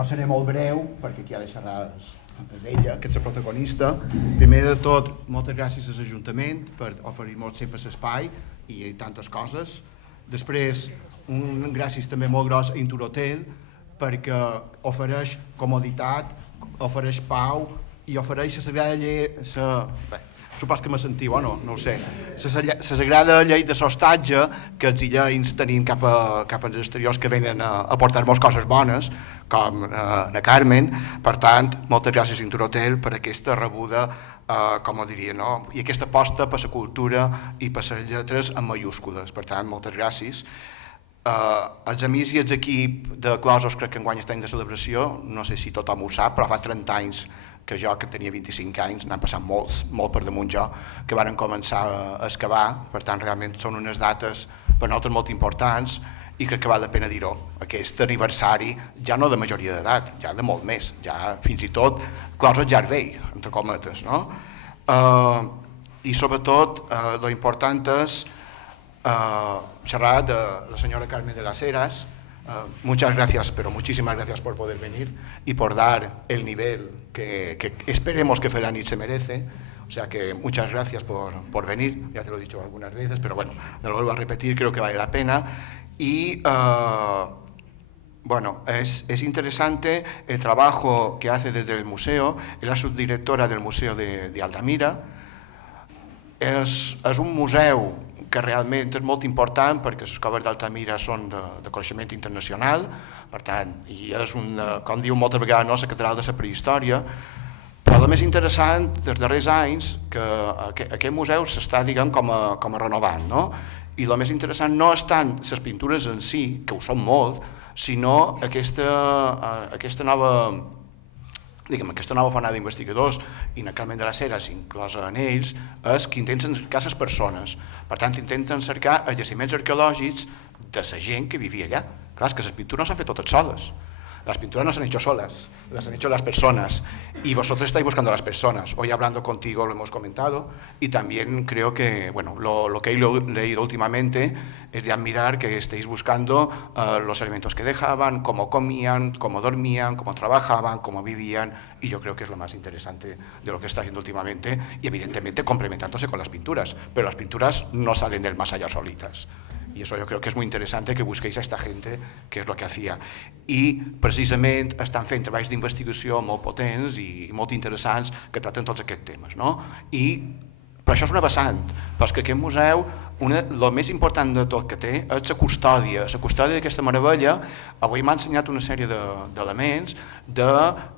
això seré molt breu, perquè qui ha de xerrar és ella, que és la protagonista. Primer de tot, moltes gràcies a l'Ajuntament per oferir-nos sempre l'espai i tantes coses. Després, un gràcies també molt gros a Inturotel, perquè ofereix comoditat, ofereix pau i ofereix la sagrada llei... Supos que me sentiu o no, no ho sé. La sagrada llei de s'hostatge que els illencs tenim cap als exteriors que venen a portar-nos coses bones, com na Carmen. Per tant, moltes gràcies Inturotel per aquesta rebuda, com ho diria, no? I aquesta aposta per la cultura i per les lletres en mayúscules. Per tant, moltes gràcies. Els amics i els equip de Closos crec que enguany estan de celebració, no sé si tothom ho sap, però fa 30 anys que jo, que tenia 25 anys, n'han passat molts, molt per damunt jo, que varen començar a excavar. Per tant, realment són unes dates per nosaltres molt importants i crec que val la pena dir-ho. Aquest aniversari ja no de majoria d'edat, ja de molt més, ja fins i tot Closos ja és vell, entre cometes, no? I sobretot, lo important és xerrar de la senyora Carmen de las Heras. Muchas gracias, pero muchísimas gracias por poder venir y por dar el nivel que esperemos que Felanit se merece. O sea que muchas gracias por venir, ya te lo he dicho algunas veces, pero bueno, lo vuelvo a repetir, creo que vale la pena. Y bueno, es interesante el trabajo que hace desde el museo. Es la subdirectora del Museo de Altamira. És un museu que realment és molt important perquè les coves d'Altamira són de coneixement internacional, per tant, i és com diu moltes vegades, la catedral de la prehistòria, però el més interessant dels darrers anys que aquest museu s'està, diguem, com a renovant, no? I el més interessant no és tant les pintures en si, que ho són molt, sinó aquesta nova fornada d'investigadors i la Carmen de las Heras, inclosa en ells, és que intenten cercar les persones. Per tant, intenten cercar els jaciments arqueològics de la gent que vivia allà. Clar, és que les pintures no s'han fet totes soles. Las pinturas no se han hecho solas, las han hecho las personas y vosotros estáis buscando a las personas. Hoy hablando contigo lo hemos comentado y también creo que bueno, lo que he leído últimamente es de admirar que estéis buscando los elementos que dejaban, cómo comían, cómo dormían, cómo trabajaban, cómo vivían, y yo creo que es lo más interesante de lo que está haciendo últimamente y evidentemente complementándose con las pinturas, pero las pinturas no salen del más allá solitas. Y eso yo creo que es muy interesante que busquéis a esta gente, que és el que hacía. I precisament estan fent treballs d'investigació molt potents i molt interessants que tracten tots aquests temes, no? Però això és una vessant, però és que aquest museu, el més important de tot que té és la custòdia d'aquesta meravella. Avui m'ha ensenyat una sèrie d'elements de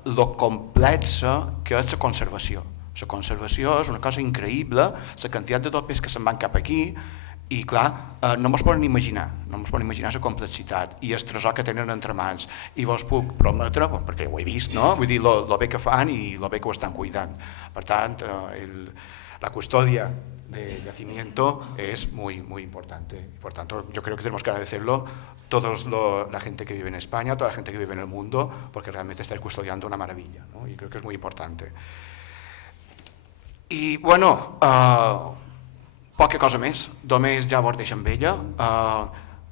lo complexa que és la conservació. La conservació és una cosa increïble, la quantitat de topes que se'n van cap aquí, i clar, no mos poden imaginar la complexitat i el tresor que tenen entre mans, i vos puc prometre, perquè ho he vist, no? Vull dir, lo bé que fan i lo bé que ho estan cuidant. Per tant, la custodia de yacimiento es muy, muy importante. Por tanto, yo creo que tenemos que agradecerlo todos la gente que vive en España, toda la gente que vive en el mundo, porque realmente estáis custodiando una maravilla, ¿no? Y creo que es muy importante. I, bueno, poca cosa més, només ja vos deixo amb ella,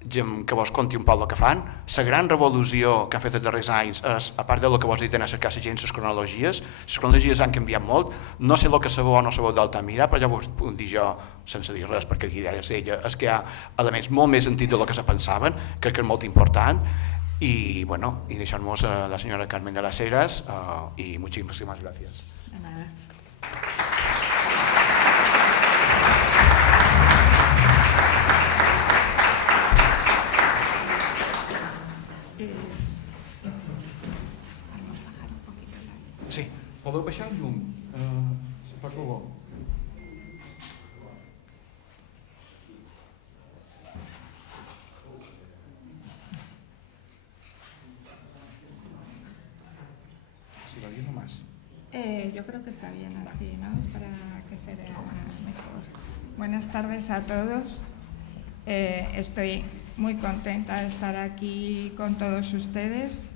que vos conti un poc el que fan. La gran revolució que han fet els darrers anys és, a part del que vos he dit, anar a cercar les cronologies han canviat molt. No sé el que sabeu o no sabeu d'Altamira, però ja vos puc dir jo, sense dir res, perquè aquí és ella, és que hi ha elements molt més antics del que se pensaven, crec que és molt important, i bueno, i deixar-nos a la senyora Carmen de las Heras, i muchísimas gracias. De nada. Sí, podeu baixar el llum, per favor. Si va bien o más. Yo creo que está bien así, ¿no? Es para que se vea mejor. Buenas tardes a todos. Estoy muy contenta de estar aquí con todos ustedes.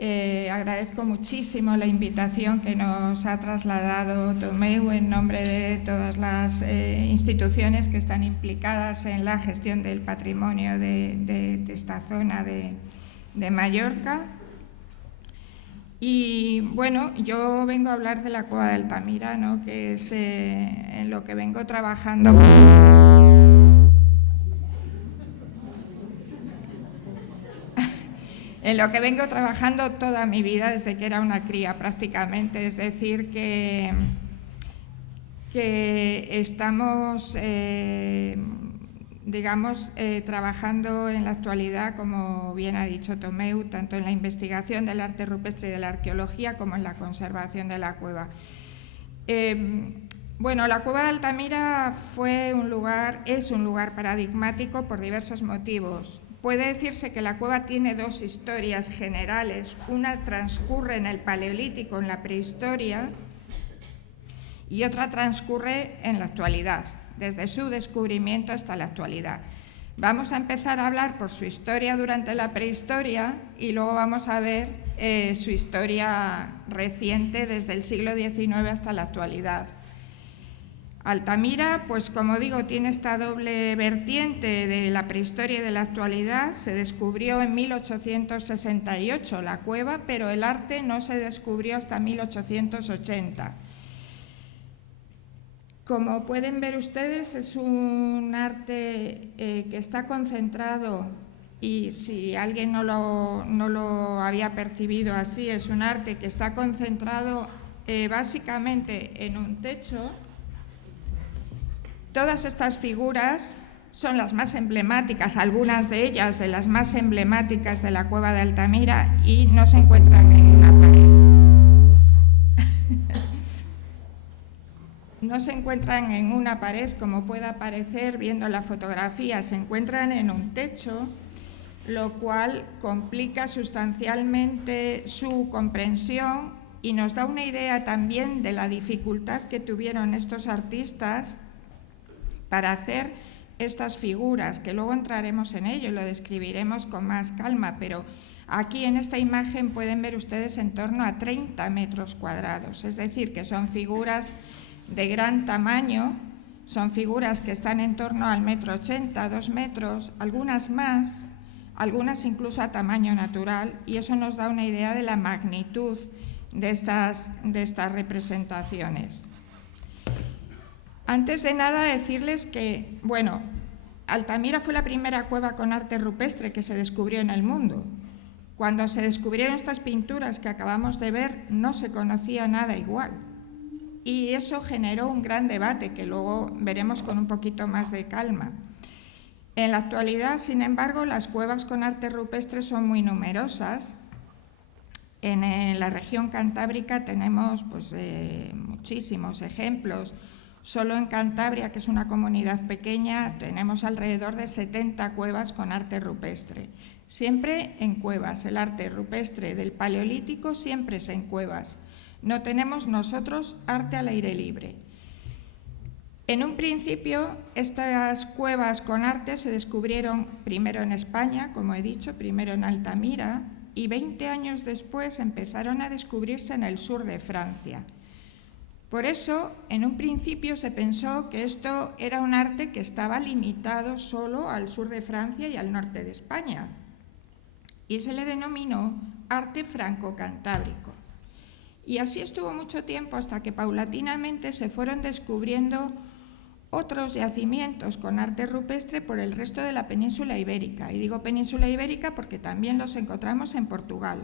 Agradezco muchísimo la invitación que nos ha trasladado Tomeu en nombre de todas las instituciones que están implicadas en la gestión del patrimonio de esta zona de Mallorca. Y bueno, yo vengo a hablar de la cueva de Altamira, ¿no?, que es en lo que vengo trabajando. En lo que vengo trabajando toda mi vida, desde que era una cría prácticamente. Es decir, que estamos, trabajando en la actualidad, como bien ha dicho Tomeu, tanto en la investigación del arte rupestre y de la arqueología como en la conservación de la cueva. Bueno, la cueva de Altamira es un lugar paradigmático por diversos motivos. Puede decirse que la cueva tiene dos historias generales. Una transcurre en el Paleolítico, en la prehistoria, y otra transcurre en la actualidad, desde su descubrimiento hasta la actualidad. Vamos a empezar a hablar por su historia durante la prehistoria y luego vamos a ver su historia reciente desde el siglo XIX hasta la actualidad. Altamira, pues como digo, tiene esta doble vertiente de la prehistoria y de la actualidad. Se descubrió en 1868 la cueva, pero el arte no se descubrió hasta 1880. Como pueden ver ustedes, es un arte que está concentrado, y si alguien no lo había percibido así, es un arte que está concentrado básicamente en un techo. Todas estas figuras son las más emblemáticas, algunas de ellas de las más emblemáticas de la cueva de Altamira, y no se encuentran en una pared. No se encuentran en una pared, como pueda parecer viendo la fotografía, se encuentran en un techo, lo cual complica sustancialmente su comprensión y nos da una idea también de la dificultad que tuvieron estos artistas para hacer estas figuras, que luego entraremos en ello y lo describiremos con más calma, pero aquí en esta imagen pueden ver ustedes en torno a 30 metros cuadrados, es decir, que son figuras de gran tamaño, son figuras que están en torno al 1,80 m, 2 metros, algunas más, algunas incluso a tamaño natural, y eso nos da una idea de la magnitud de estas representaciones. Antes de nada decirles que, bueno, Altamira fue la primera cueva con arte rupestre que se descubrió en el mundo. Cuando se descubrieron estas pinturas que acabamos de ver, no se conocía nada igual. Y eso generó un gran debate que luego veremos con un poquito más de calma. En la actualidad, sin embargo, las cuevas con arte rupestre son muy numerosas. En la región cantábrica tenemos muchísimos ejemplos. Solo en Cantabria, que es una comunidad pequeña, tenemos alrededor de 70 cuevas con arte rupestre. Siempre en cuevas, el arte rupestre del Paleolítico siempre es en cuevas. No tenemos nosotros arte al aire libre. En un principio, estas cuevas con arte se descubrieron primero en España, como he dicho, primero en Altamira, y 20 años después empezaron a descubrirse en el sur de Francia. Por eso, en un principio se pensó que esto era un arte que estaba limitado solo al sur de Francia y al norte de España, y se le denominó arte franco-cantábrico. Y así estuvo mucho tiempo hasta que paulatinamente se fueron descubriendo otros yacimientos con arte rupestre por el resto de la península ibérica. Y digo península ibérica porque también los encontramos en Portugal.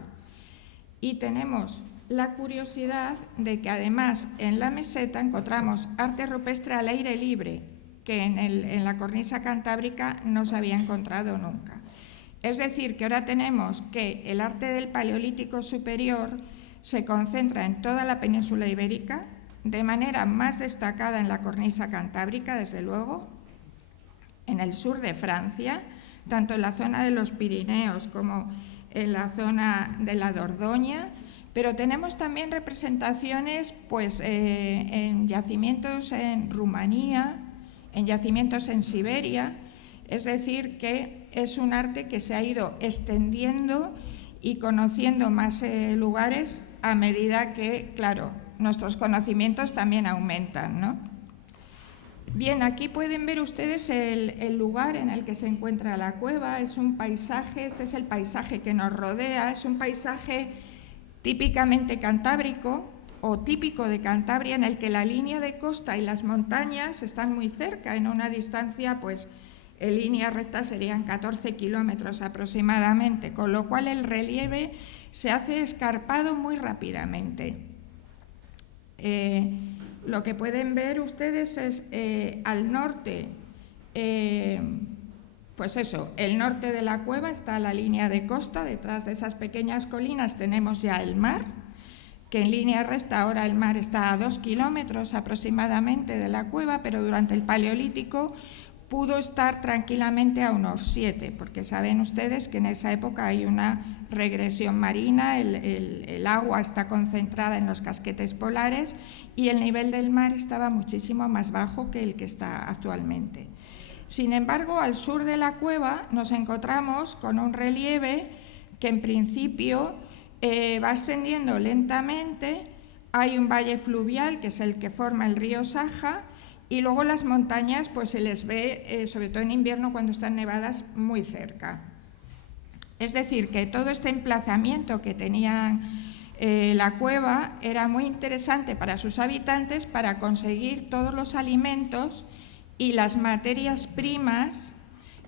Y tenemos la curiosidad de que además en la meseta encontramos arte rupestre al aire libre, que en la cornisa cantábrica no se había encontrado nunca. Es decir, que ahora tenemos que el arte del Paleolítico superior se concentra en toda la península ibérica, de manera más destacada en la cornisa cantábrica, desde luego, en el sur de Francia, tanto en la zona de los Pirineos como en la zona de la Dordoña, pero tenemos también representaciones en yacimientos en Rumanía, en yacimientos en Siberia, es decir, que es un arte que se ha ido extendiendo y conociendo más lugares a medida que, claro, nuestros conocimientos también aumentan, ¿no? Bien, aquí pueden ver ustedes el lugar en el que se encuentra la cueva. Es un paisaje, este es el paisaje que nos rodea, es un paisaje típicamente cantábrico o típico de Cantabria, en el que la línea de costa y las montañas están muy cerca, en una distancia, pues en línea recta serían 14 kilómetros aproximadamente, con lo cual el relieve se hace escarpado muy rápidamente. Lo que pueden ver ustedes es al norte, pues eso, el norte de la cueva está la línea de costa, detrás de esas pequeñas colinas tenemos ya el mar, que en línea recta ahora el mar está a 2 kilómetros aproximadamente de la cueva, pero durante el Paleolítico pudo estar tranquilamente a unos 7, porque saben ustedes que en esa época hay una regresión marina, el agua está concentrada en los casquetes polares y el nivel del mar estaba muchísimo más bajo que el que está actualmente. Sin embargo, al sur de la cueva nos encontramos con un relieve que en principio va ascendiendo lentamente, hay un valle fluvial que es el que forma el río Saja y luego las montañas pues se les ve, sobre todo en invierno cuando están nevadas, muy cerca. Es decir, que todo este emplazamiento que tenía la cueva era muy interesante para sus habitantes para conseguir todos los alimentos y las materias primas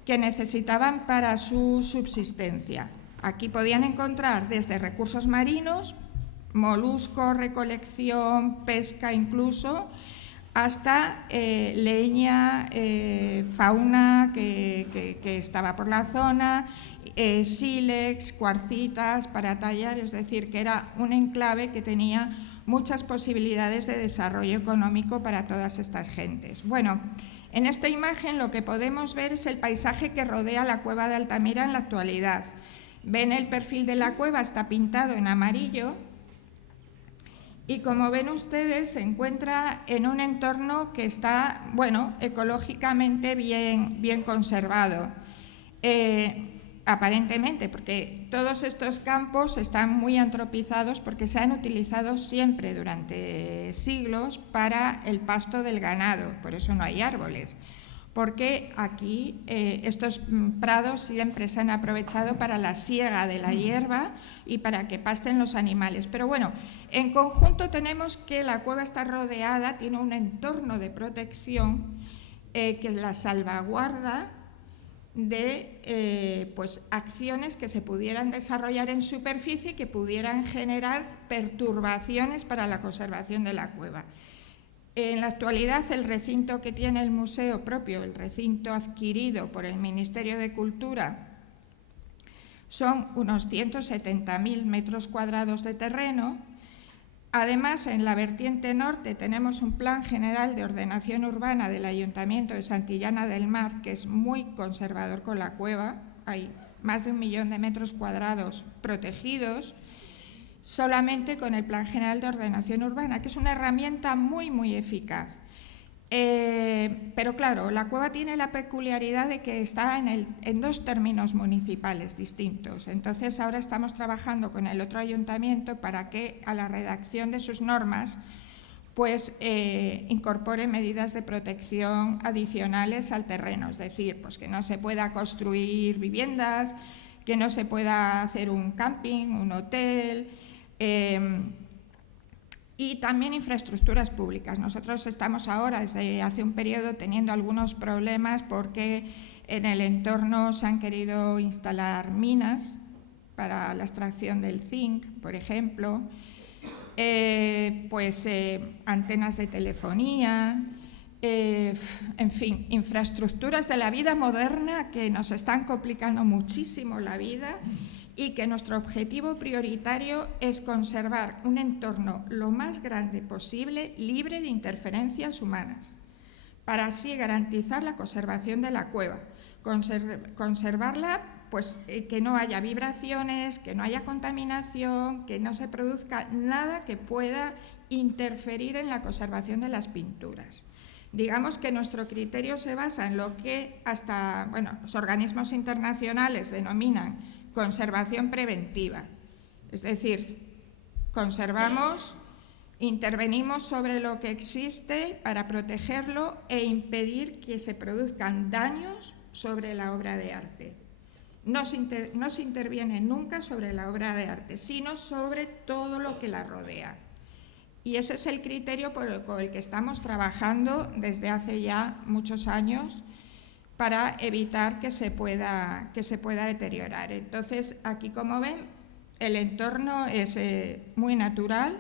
que necesitaban para su subsistencia. Aquí podían encontrar desde recursos marinos, moluscos, recolección, pesca incluso, hasta leña, fauna que estaba por la zona, sílex, cuarcitas para tallar, es decir, que era un enclave que tenía muchas posibilidades de desarrollo económico para todas estas gentes. Bueno, en esta imagen lo que podemos ver es el paisaje que rodea la cueva de Altamira en la actualidad. Ven el perfil de la cueva, está pintado en amarillo y como ven ustedes se encuentra en un entorno que está, bueno, ecológicamente bien conservado. Aparentemente, porque todos estos campos están muy antropizados porque se han utilizado siempre durante siglos para el pasto del ganado, por eso no hay árboles. Porque aquí estos prados siempre se han aprovechado para la siega de la hierba y para que pasten los animales. Pero bueno, en conjunto tenemos que la cueva está rodeada, tiene un entorno de protección que la salvaguarda de pues, acciones que se pudieran desarrollar en superficie que pudieran generar perturbaciones para la conservación de la cueva. En la actualidad, el recinto que tiene el museo propio, el recinto adquirido por el Ministerio de Cultura, son unos 170.000 metros cuadrados de terreno. Además, en la vertiente norte tenemos un plan general de ordenación urbana del Ayuntamiento de Santillana del Mar, que es muy conservador con la cueva. Hay más de 1 millón de metros cuadrados protegidos, solamente con el Plan General de Ordenación Urbana, que es una herramienta muy eficaz. Pero claro, la cueva tiene la peculiaridad de que está en 2 términos municipales distintos. Entonces ahora estamos trabajando con el otro ayuntamiento para que a la redacción de sus normas pues incorpore medidas de protección adicionales al terreno, es decir, pues que no se pueda construir viviendas, que no se pueda hacer un camping, un hotel, y también infraestructuras públicas. Nosotros estamos ahora, desde hace un periodo, teniendo algunos problemas porque en el entorno se han querido instalar minas para la extracción del zinc, por ejemplo, antenas de telefonía, en fin, infraestructuras de la vida moderna que nos están complicando muchísimo la vida y que nuestro objetivo prioritario es conservar un entorno lo más grande posible libre de interferencias humanas, para así garantizar la conservación de la cueva, conservarla, pues que no haya vibraciones, que no haya contaminación, que no se produzca nada que pueda interferir en la conservación de las pinturas. Digamos que nuestro criterio se basa en lo que hasta, los organismos internacionales denominan conservación preventiva. Es decir, conservamos, intervenimos sobre lo que existe para protegerlo e impedir que se produzcan daños sobre la obra de arte. No se interviene nunca sobre la obra de arte, sino sobre todo lo que la rodea. Y ese es el criterio por el que estamos trabajando desde hace ya muchos años para evitar que se pueda deteriorar. Entonces, aquí, como ven, el entorno es muy natural,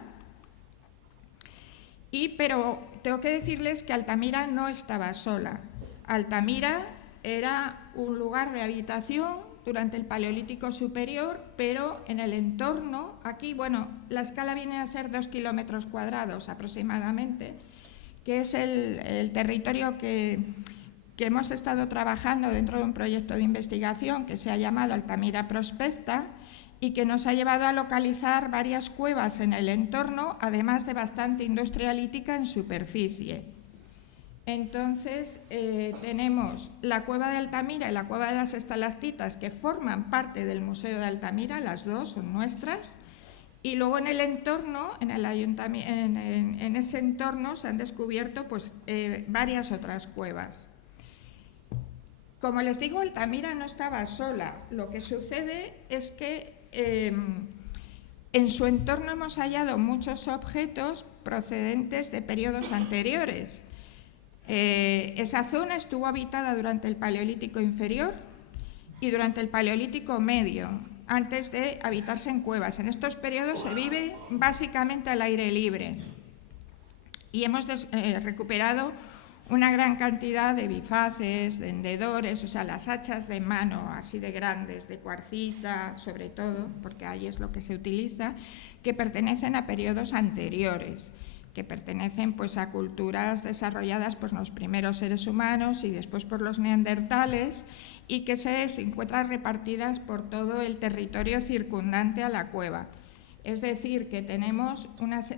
pero tengo que decirles que Altamira no estaba sola. Altamira era un lugar de habitación durante el Paleolítico Superior, pero en el entorno, aquí, bueno, la escala viene a ser 2 kilómetros cuadrados aproximadamente, que es el territorio que hemos estado trabajando dentro de un proyecto de investigación que se ha llamado Altamira Prospecta y que nos ha llevado a localizar varias cuevas en el entorno, además de bastante industria lítica en superficie. Entonces, tenemos la cueva de Altamira y la cueva de las estalactitas, que forman parte del Museo de Altamira, las dos son nuestras, y luego en el entorno, en ese entorno se han descubierto pues, varias otras cuevas. Como les digo, Altamira no estaba sola. Lo que sucede es que en su entorno hemos hallado muchos objetos procedentes de periodos anteriores. Esa zona estuvo habitada durante el Paleolítico Inferior y durante el Paleolítico Medio, antes de habitarse en cuevas. En estos periodos se vive básicamente al aire libre y hemos recuperado una gran cantidad de bifaces, de hendedores, o sea, las hachas de mano así de grandes, de cuarcita, sobre todo, porque ahí es lo que se utiliza, que pertenecen a periodos anteriores, que pertenecen pues, a culturas desarrolladas por los primeros seres humanos y después por los neandertales, y que se encuentran repartidas por todo el territorio circundante a la cueva. Es decir, que tenemos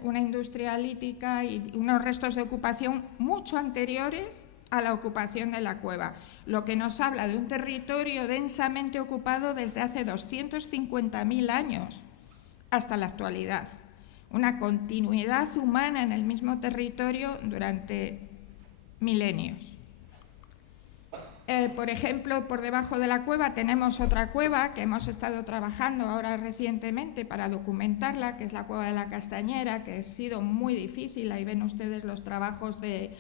una industria lítica y unos restos de ocupación mucho anteriores a la ocupación de la cueva, lo que nos habla de un territorio densamente ocupado desde hace 250.000 años hasta la actualidad. Una continuidad humana en el mismo territorio durante milenios. Por ejemplo, por debajo de la cueva tenemos otra cueva que hemos estado trabajando ahora recientemente para documentarla, que es la cueva de la Castañera, que ha sido muy difícil. Ahí ven ustedes los trabajos de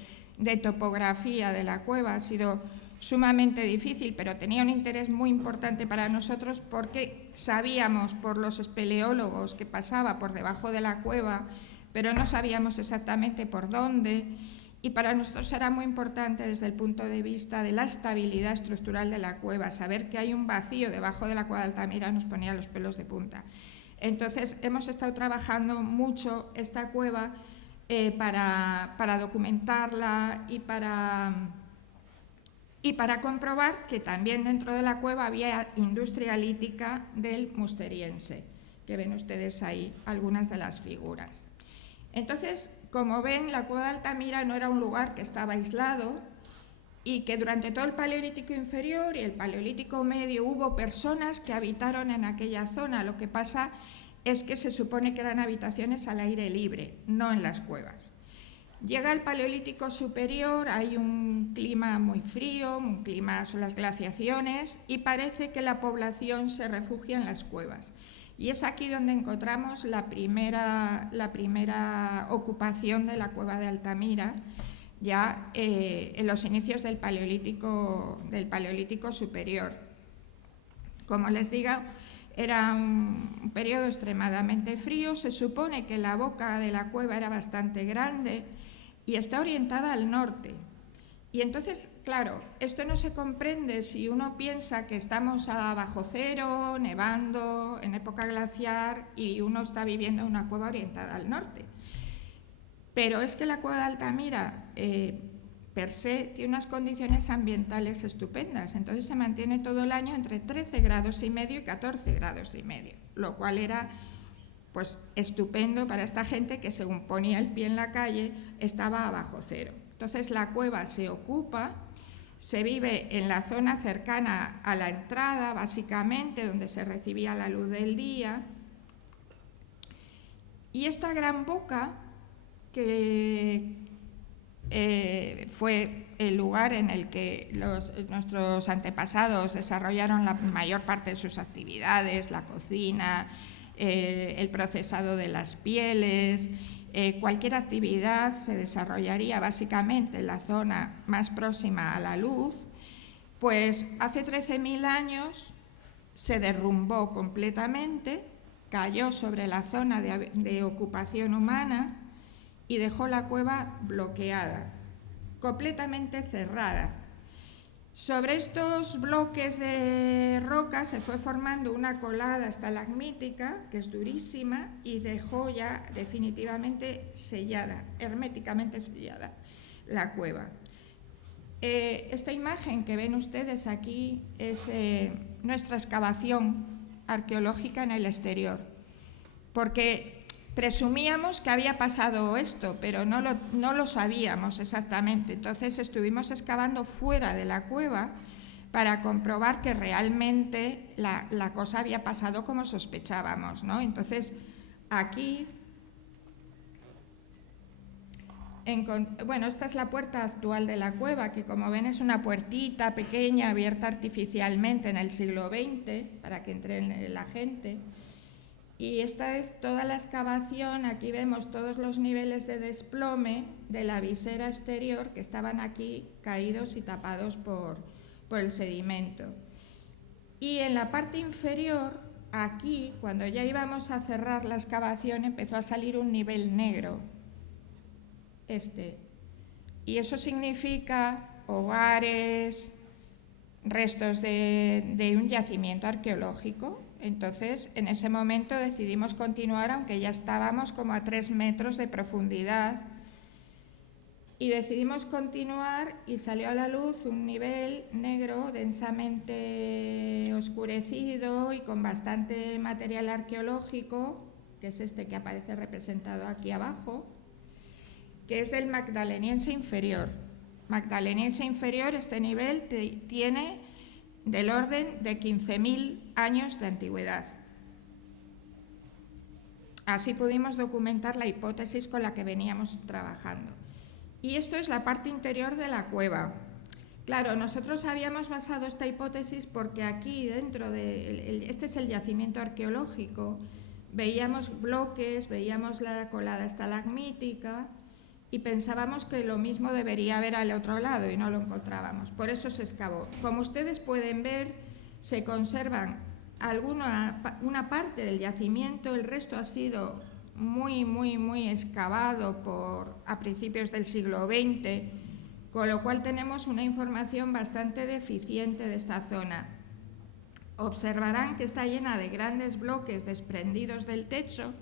topografía de la cueva, ha sido sumamente difícil, pero tenía un interés muy importante para nosotros porque sabíamos por los espeleólogos que pasaba por debajo de la cueva, pero no sabíamos exactamente por dónde. Y para nosotros era muy importante desde el punto de vista de la estabilidad estructural de la cueva. Saber que hay un vacío debajo de la cueva de Altamira nos ponía los pelos de punta. Entonces hemos estado trabajando mucho esta cueva para documentarla y para comprobar que también dentro de la cueva había industria lítica del musteriense, que ven ustedes ahí algunas de las figuras. Entonces, como ven, la cueva de Altamira no era un lugar que estaba aislado y que durante todo el Paleolítico Inferior y el Paleolítico Medio hubo personas que habitaron en aquella zona. Lo que pasa es que se supone que eran habitaciones al aire libre, no en las cuevas. Llega el Paleolítico Superior, hay un clima muy frío, son las glaciaciones y parece que la población se refugia en las cuevas. Y es aquí donde encontramos la primera ocupación de la cueva de Altamira, ya en los inicios del Paleolítico Superior. Como les digo, era un periodo extremadamente frío. Se supone que la boca de la cueva era bastante grande y está orientada al norte. Y entonces, claro, esto no se comprende si uno piensa que estamos a bajo cero, nevando, en época glaciar, y uno está viviendo en una cueva orientada al norte. Pero es que la cueva de Altamira, per se, tiene unas condiciones ambientales estupendas. Entonces se mantiene todo el año entre 13,5 grados y 14,5 grados, lo cual era pues, estupendo para esta gente que, según ponía el pie en la calle, estaba a bajo cero. Entonces la cueva se ocupa Se vive en la zona cercana a la entrada, básicamente, donde se recibía la luz del día. Y esta gran boca, que fue el lugar en el que nuestros antepasados desarrollaron la mayor parte de sus actividades, la cocina, el procesado de las pieles, cualquier actividad se desarrollaría básicamente en la zona más próxima a la luz, pues hace 13.000 años se derrumbó completamente, cayó sobre la zona de ocupación humana y dejó la cueva bloqueada, completamente cerrada. Sobre estos bloques de roca se fue formando una colada estalagmítica, que es durísima, y dejó ya definitivamente sellada, herméticamente sellada, la cueva. Esta imagen que ven ustedes aquí es nuestra excavación arqueológica en el exterior, porque presumíamos que había pasado esto, pero no lo sabíamos exactamente. Entonces estuvimos excavando fuera de la cueva para comprobar que realmente la cosa había pasado como sospechábamos, ¿no? Entonces aquí, bueno, esta es la puerta actual de la cueva, que como ven es una puertita pequeña abierta artificialmente en el siglo XX para que entre la gente. Y esta es toda la excavación. Aquí vemos todos los niveles de desplome de la visera exterior que estaban aquí caídos y tapados por el sedimento. Y en la parte inferior, aquí, cuando ya íbamos a cerrar la excavación, empezó a salir un nivel negro, y eso significa hogares, restos de un yacimiento arqueológico. Entonces, en ese momento decidimos continuar, aunque ya estábamos como a 3 metros de profundidad, y decidimos continuar y salió a la luz un nivel negro, densamente oscurecido y con bastante material arqueológico, que es este que aparece representado aquí abajo, que es del Magdaleniense inferior. Magdaleniense inferior, este nivel tiene del orden de 15.000 años de antigüedad. Así pudimos documentar la hipótesis con la que veníamos trabajando. Y esto es la parte interior de la cueva. Claro, nosotros habíamos basado esta hipótesis porque aquí dentro este es el yacimiento arqueológico, veíamos bloques, veíamos la colada estalagmítica y pensábamos que lo mismo debería haber al otro lado y no lo encontrábamos. Por eso se excavó. Como ustedes pueden ver, se conservan una parte del yacimiento, el resto ha sido muy excavado a principios del siglo XX, con lo cual tenemos una información bastante deficiente de esta zona. Observarán que está llena de grandes bloques desprendidos del techo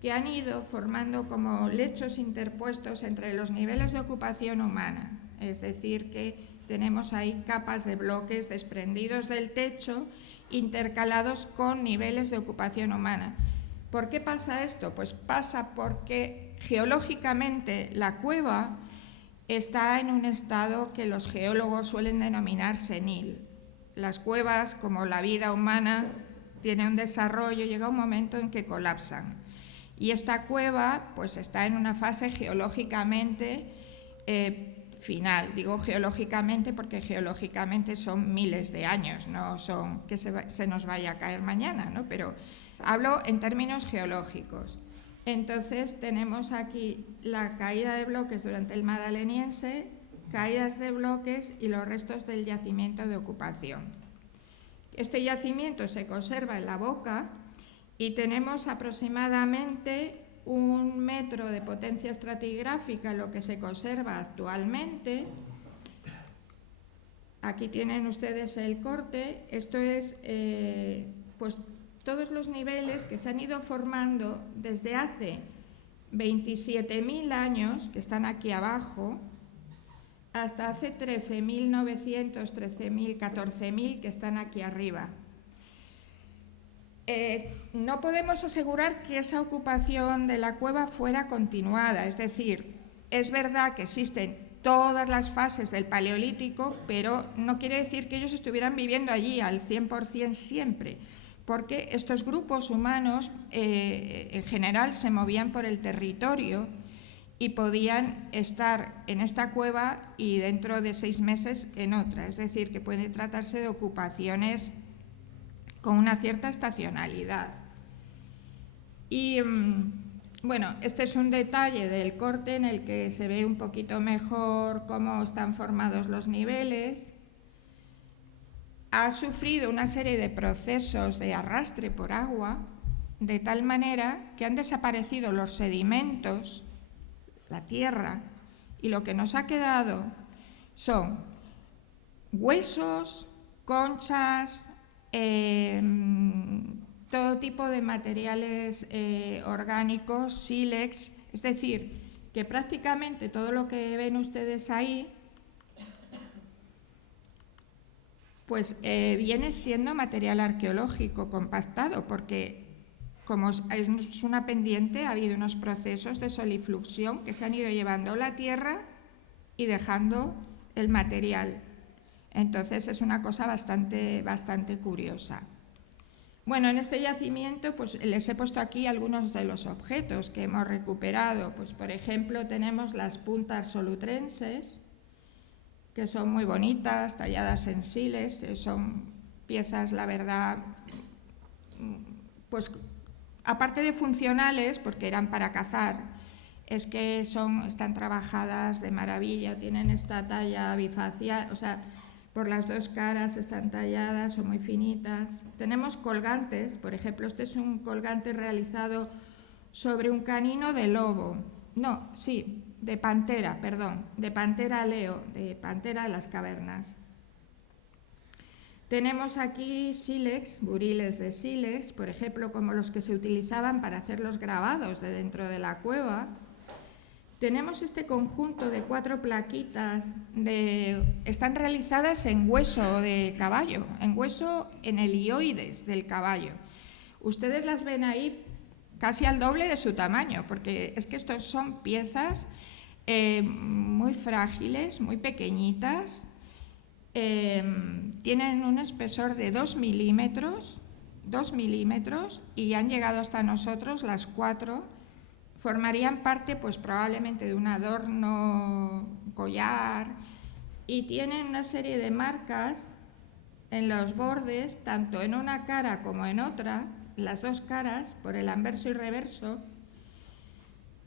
que han ido formando como lechos interpuestos entre los niveles de ocupación humana. Es decir, que tenemos ahí capas de bloques desprendidos del techo intercalados con niveles de ocupación humana. ¿Por qué pasa esto? Pues pasa porque geológicamente la cueva está en un estado que los geólogos suelen denominar senil. Las cuevas, como la vida humana, tiene un desarrollo, llega un momento en que colapsan. Y esta cueva pues está en una fase geológicamente final. Digo geológicamente porque geológicamente son miles de años, no son que se nos vaya a caer mañana, ¿no? Pero hablo en términos geológicos. Entonces tenemos aquí la caída de bloques durante el Magdaleniense, caídas de bloques y los restos del yacimiento de ocupación. Este yacimiento se conserva en la boca y tenemos aproximadamente 1 metro de potencia estratigráfica, lo que se conserva actualmente. Aquí tienen ustedes el corte. Esto es pues todos los niveles que se han ido formando desde hace 27.000 años, que están aquí abajo, hasta hace 13.900, 13.000, 14.000 que están aquí arriba. No podemos asegurar que esa ocupación de la cueva fuera continuada, es decir, es verdad que existen todas las fases del Paleolítico, pero no quiere decir que ellos estuvieran viviendo allí al 100% siempre, porque estos grupos humanos en general se movían por el territorio y podían estar en esta cueva y dentro de 6 meses en otra, es decir, que puede tratarse de ocupaciones con una cierta estacionalidad. Y bueno, este es un detalle del corte en el que se ve un poquito mejor cómo están formados los niveles. Ha sufrido una serie de procesos de arrastre por agua, de tal manera que han desaparecido los sedimentos, la tierra, y lo que nos ha quedado son huesos, conchas, todo tipo de materiales orgánicos, sílex, es decir, que prácticamente todo lo que ven ustedes ahí pues viene siendo material arqueológico compactado, porque como es una pendiente, ha habido unos procesos de solifluxión que se han ido llevando la tierra y dejando el material. Entonces es una cosa bastante curiosa. Bueno, en este yacimiento pues les he puesto aquí algunos de los objetos que hemos recuperado. Pues por ejemplo tenemos las puntas solutrenses, que son muy bonitas, talladas en siles, son piezas, la verdad, pues aparte de funcionales, porque eran para cazar, es que están trabajadas de maravilla, tienen esta talla bifacial, o sea, por las dos caras están talladas, son muy finitas. Tenemos colgantes, por ejemplo, este es un colgante realizado sobre un canino de lobo, de pantera, de pantera leo, de pantera de las cavernas. Tenemos aquí sílex, buriles de sílex, por ejemplo, como los que se utilizaban para hacer los grabados de dentro de la cueva. Tenemos este conjunto de 4 plaquitas, están realizadas en hueso de caballo, en hueso en helioides del caballo. Ustedes las ven ahí casi al doble de su tamaño, porque es que estos son piezas muy frágiles, muy pequeñitas, tienen un espesor de 2 milímetros y han llegado hasta nosotros las 4. Formarían parte pues probablemente de un adorno, collar, y tienen una serie de marcas en los bordes, tanto en una cara como en otra, las dos caras, por el anverso y reverso,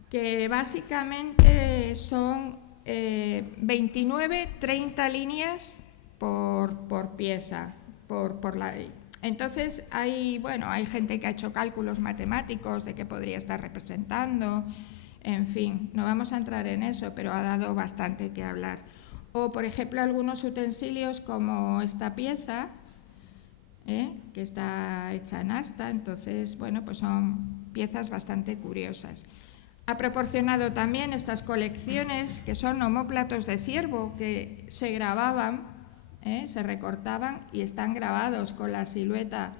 que básicamente son 29-30 líneas por pieza. Entonces hay gente que ha hecho cálculos matemáticos de qué podría estar representando, en fin, no vamos a entrar en eso, pero ha dado bastante que hablar. O, por ejemplo, algunos utensilios como esta pieza, que está hecha en asta, entonces, bueno, pues son piezas bastante curiosas. Ha proporcionado también estas colecciones que son omóplatos de ciervo que se grababan, se recortaban y están grabados con la silueta,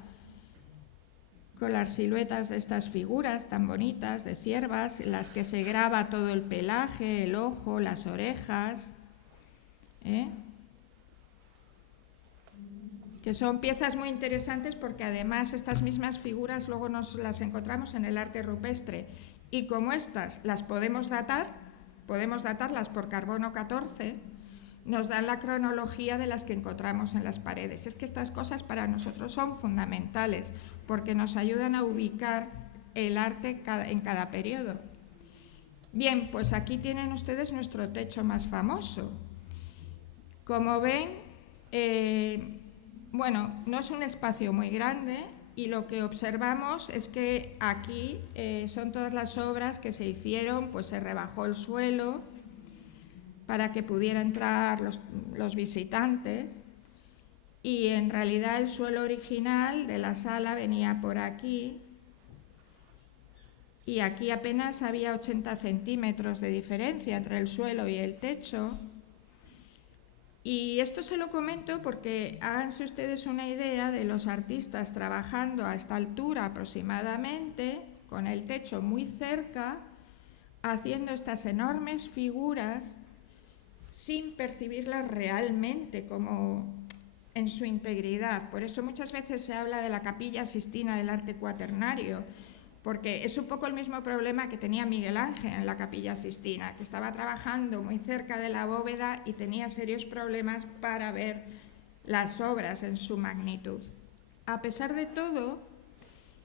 con las siluetas de estas figuras tan bonitas de ciervas, en las que se graba todo el pelaje, el ojo, las orejas, que son piezas muy interesantes porque además estas mismas figuras luego nos las encontramos en el arte rupestre, y como estas las podemos datarlas por carbono 14, nos dan la cronología de las que encontramos en las paredes. Es que estas cosas para nosotros son fundamentales porque nos ayudan a ubicar el arte en cada periodo. Bien, pues aquí tienen ustedes nuestro techo más famoso. Como ven, no es un espacio muy grande y lo que observamos es que aquí son todas las obras que se hicieron, pues se rebajó el suelo para que pudieran entrar los visitantes, y en realidad el suelo original de la sala venía por aquí, y aquí apenas había 80 centímetros de diferencia entre el suelo y el techo. Y esto se lo comento porque háganse ustedes una idea de los artistas trabajando a esta altura aproximadamente, con el techo muy cerca, haciendo estas enormes figuras sin percibirlas realmente como en su integridad. Por eso muchas veces se habla de la Capilla Sixtina del arte cuaternario, porque es un poco el mismo problema que tenía Miguel Ángel en la Capilla Sixtina, que estaba trabajando muy cerca de la bóveda y tenía serios problemas para ver las obras en su magnitud. A pesar de todo,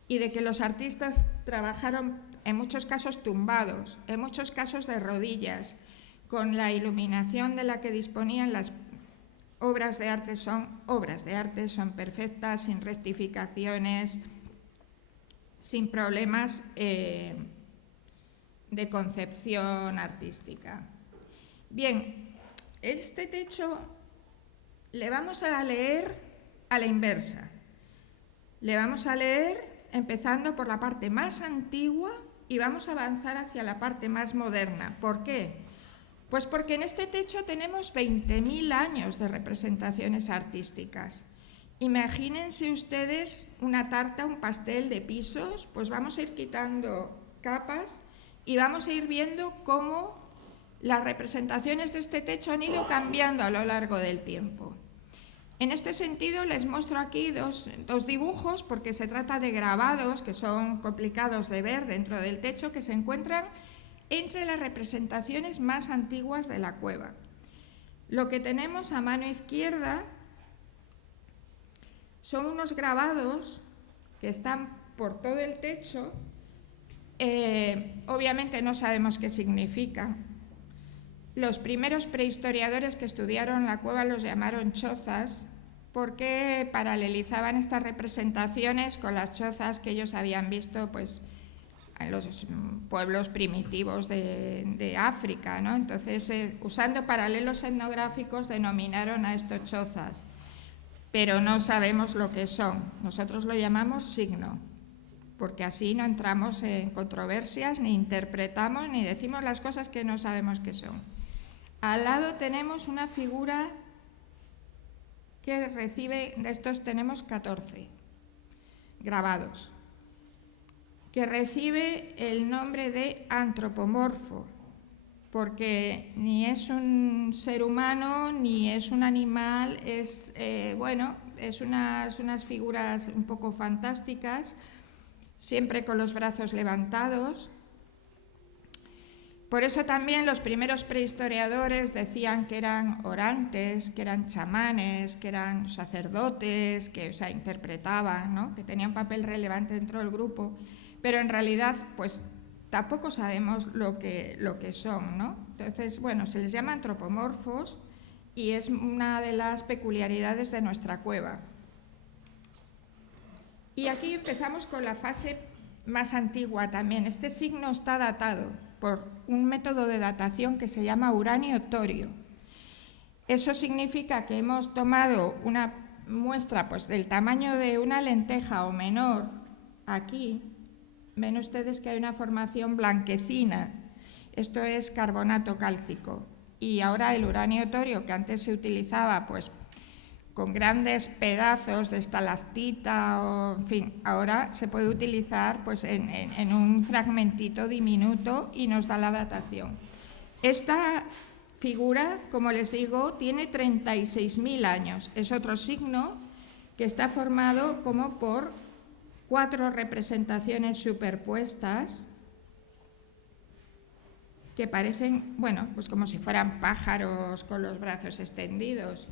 y de que los artistas trabajaron en muchos casos tumbados, en muchos casos de rodillas, con la iluminación de la que disponían, las obras de arte, son perfectas, sin rectificaciones, sin problemas de concepción artística. Bien, este techo le vamos a leer a la inversa. Le vamos a leer empezando por la parte más antigua y vamos a avanzar hacia la parte más moderna. ¿Por qué? Pues porque en este techo tenemos 20.000 años de representaciones artísticas. Imagínense ustedes una tarta, un pastel de pisos, pues vamos a ir quitando capas y vamos a ir viendo cómo las representaciones de este techo han ido cambiando a lo largo del tiempo. En este sentido les muestro aquí dos dibujos, porque se trata de grabados que son complicados de ver dentro del techo, que se encuentran entre las representaciones más antiguas de la cueva. Lo que tenemos a mano izquierda son unos grabados que están por todo el techo. Obviamente no sabemos qué significan. Los primeros prehistoriadores que estudiaron la cueva los llamaron chozas, porque paralelizaban estas representaciones con las chozas que ellos habían visto pues, en los pueblos primitivos de África, ¿no? Entonces, usando paralelos etnográficos, denominaron a estos chozas, pero no sabemos lo que son. Nosotros lo llamamos signo, porque así no entramos en controversias, ni interpretamos, ni decimos las cosas que no sabemos qué son. Al lado tenemos una figura que recibe, de estos tenemos 14 grabados, que recibe el nombre de antropomorfo, porque ni es un ser humano ni es un animal, es unas figuras un poco fantásticas, siempre con los brazos levantados. Por eso también los primeros prehistoriadores decían que eran orantes, que eran chamanes, que eran sacerdotes, que interpretaban, ¿no? Que tenían papel relevante dentro del grupo, pero en realidad pues tampoco sabemos lo que son, ¿no? Entonces, bueno, se les llama antropomorfos y es una de las peculiaridades de nuestra cueva. Y aquí empezamos con la fase más antigua también. Este signo está datado por un método de datación que se llama uranio-torio. Eso significa que hemos tomado una muestra pues, del tamaño de una lenteja o menor. Aquí ven ustedes que hay una formación blanquecina. Esto es carbonato cálcico. Y ahora el uranio-torio, que antes se utilizaba pues, con grandes pedazos de estalactita, o, en fin, ahora se puede utilizar pues, en un fragmentito diminuto y nos da la datación. Esta figura, como les digo, tiene 36.000 años. Es otro signo que está formado como por 4 representaciones superpuestas que parecen, bueno, pues como si fueran pájaros con los brazos extendidos.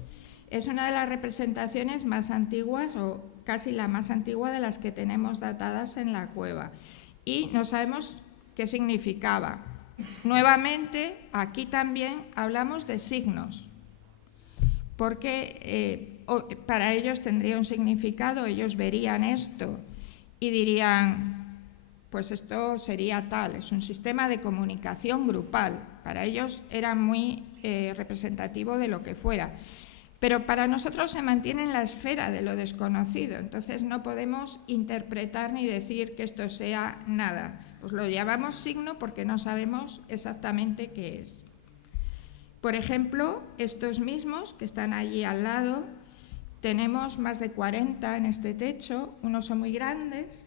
Es una de las representaciones más antiguas o casi la más antigua de las que tenemos datadas en la cueva. Y no sabemos qué significaba. Nuevamente, aquí también hablamos de signos, porque para ellos tendría un significado, ellos verían esto y dirían, pues esto sería tal, es un sistema de comunicación grupal. Para ellos era muy representativo de lo que fuera. Pero para nosotros se mantiene en la esfera de lo desconocido, entonces no podemos interpretar ni decir que esto sea nada. Pues lo llamamos signo porque no sabemos exactamente qué es. Por ejemplo, estos mismos que están allí al lado, tenemos más de 40 en este techo, unos son muy grandes,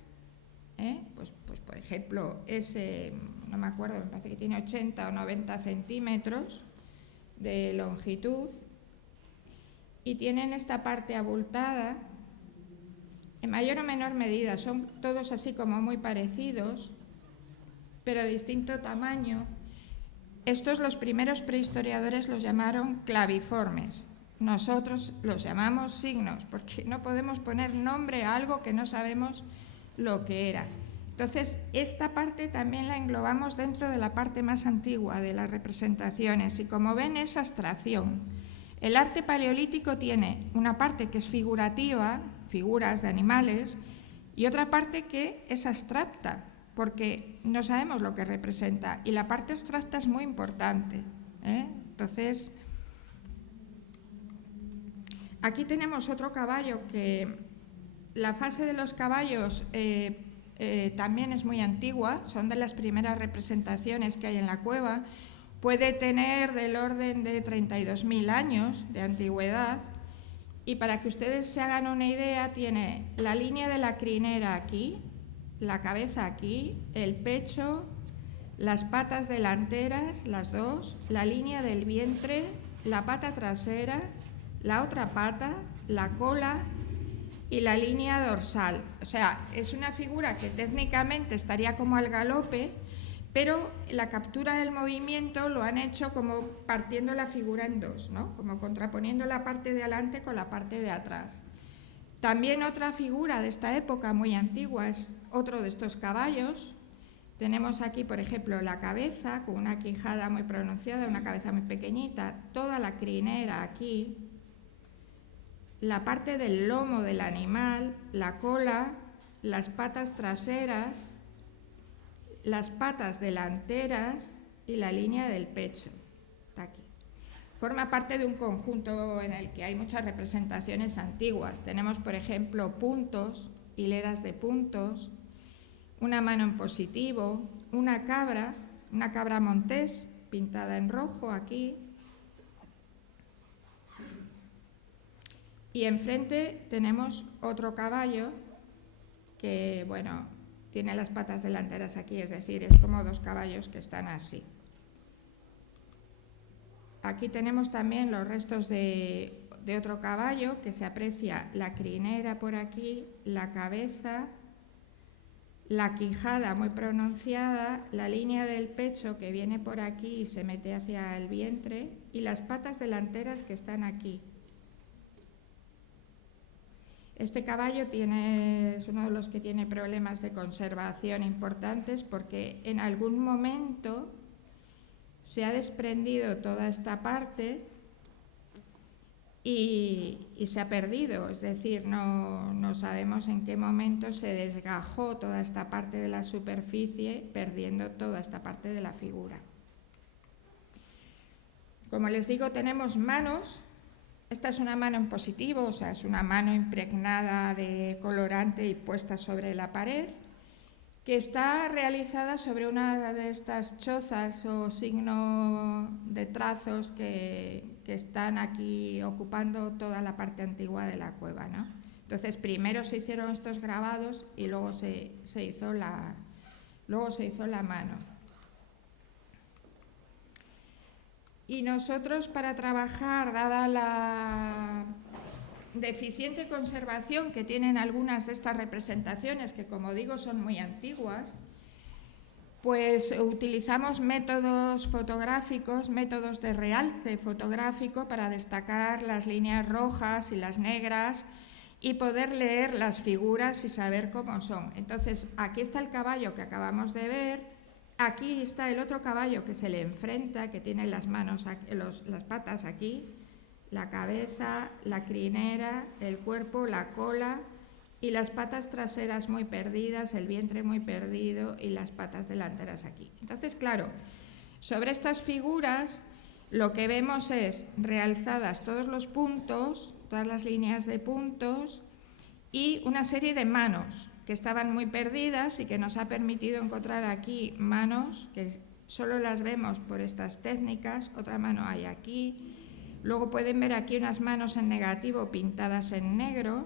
pues por ejemplo ese, no me acuerdo, me parece que tiene 80 o 90 centímetros, de longitud y tienen esta parte abultada en mayor o menor medida. Son todos así como muy parecidos, pero de distinto tamaño. Estos los primeros prehistoriadores los llamaron claviformes. Nosotros los llamamos signos, porque no podemos poner nombre a algo que no sabemos lo que era. Entonces, esta parte también la englobamos dentro de la parte más antigua de las representaciones y como ven es abstracción. El arte paleolítico tiene una parte que es figurativa, figuras de animales, y otra parte que es abstracta, porque no sabemos lo que representa y la parte abstracta es muy importante, ¿eh? Entonces, aquí tenemos otro caballo que la fase de los caballos también es muy antigua, son de las primeras representaciones que hay en la cueva, puede tener del orden de 32.000 años de antigüedad y para que ustedes se hagan una idea tiene la línea de la crinera aquí, la cabeza aquí, el pecho, las patas delanteras, las dos, la línea del vientre, la pata trasera, la otra pata, la cola y la línea dorsal. O sea, es una figura que técnicamente estaría como al galope, pero la captura del movimiento lo han hecho como partiendo la figura en dos, ¿no? Como contraponiendo la parte de adelante con la parte de atrás. También otra figura de esta época muy antigua es otro de estos caballos. Tenemos aquí, por ejemplo, la cabeza con una quijada muy pronunciada, una cabeza muy pequeñita, toda la crinera aquí, la parte del lomo del animal, la cola, las patas traseras, las patas delanteras y la línea del pecho. Está aquí. Forma parte de un conjunto en el que hay muchas representaciones antiguas. Tenemos, por ejemplo, puntos, hileras de puntos, una mano en positivo, una cabra montés pintada en rojo aquí. Y enfrente tenemos otro caballo que, bueno, tiene las patas delanteras aquí, es decir, es como dos caballos que están así. Aquí tenemos también los restos de otro caballo que se aprecia la crinera por aquí, la cabeza, la quijada muy pronunciada, la línea del pecho que viene por aquí y se mete hacia el vientre y las patas delanteras que están aquí. Este caballo es uno de los que tiene problemas de conservación importantes porque en algún momento se ha desprendido toda esta parte y se ha perdido, es decir, no sabemos en qué momento se desgajó toda esta parte de la superficie, perdiendo toda esta parte de la figura. Como les digo, tenemos manos. Esta es una mano en positivo, o sea, es una mano impregnada de colorante y puesta sobre la pared, que está realizada sobre una de estas chozas o signo de trazos que están aquí ocupando toda la parte antigua de la cueva, ¿no? Entonces, primero se hicieron estos grabados y luego se hizo la mano. Y nosotros, para trabajar, dada la deficiente conservación que tienen algunas de estas representaciones, que como digo son muy antiguas, pues utilizamos métodos fotográficos, métodos de realce fotográfico para destacar las líneas rojas y las negras y poder leer las figuras y saber cómo son. Entonces, aquí está el caballo que acabamos de ver. Aquí está el otro caballo que se le enfrenta, que tiene las manos, las patas aquí, la cabeza, la crinera, el cuerpo, la cola y las patas traseras muy perdidas, el vientre muy perdido y las patas delanteras aquí. Entonces, claro, sobre estas figuras lo que vemos es realzadas todos los puntos, todas las líneas de puntos y una serie de manos que estaban muy perdidas y que nos ha permitido encontrar aquí manos que solo las vemos por estas técnicas, otra mano hay aquí, luego pueden ver aquí unas manos en negativo pintadas en negro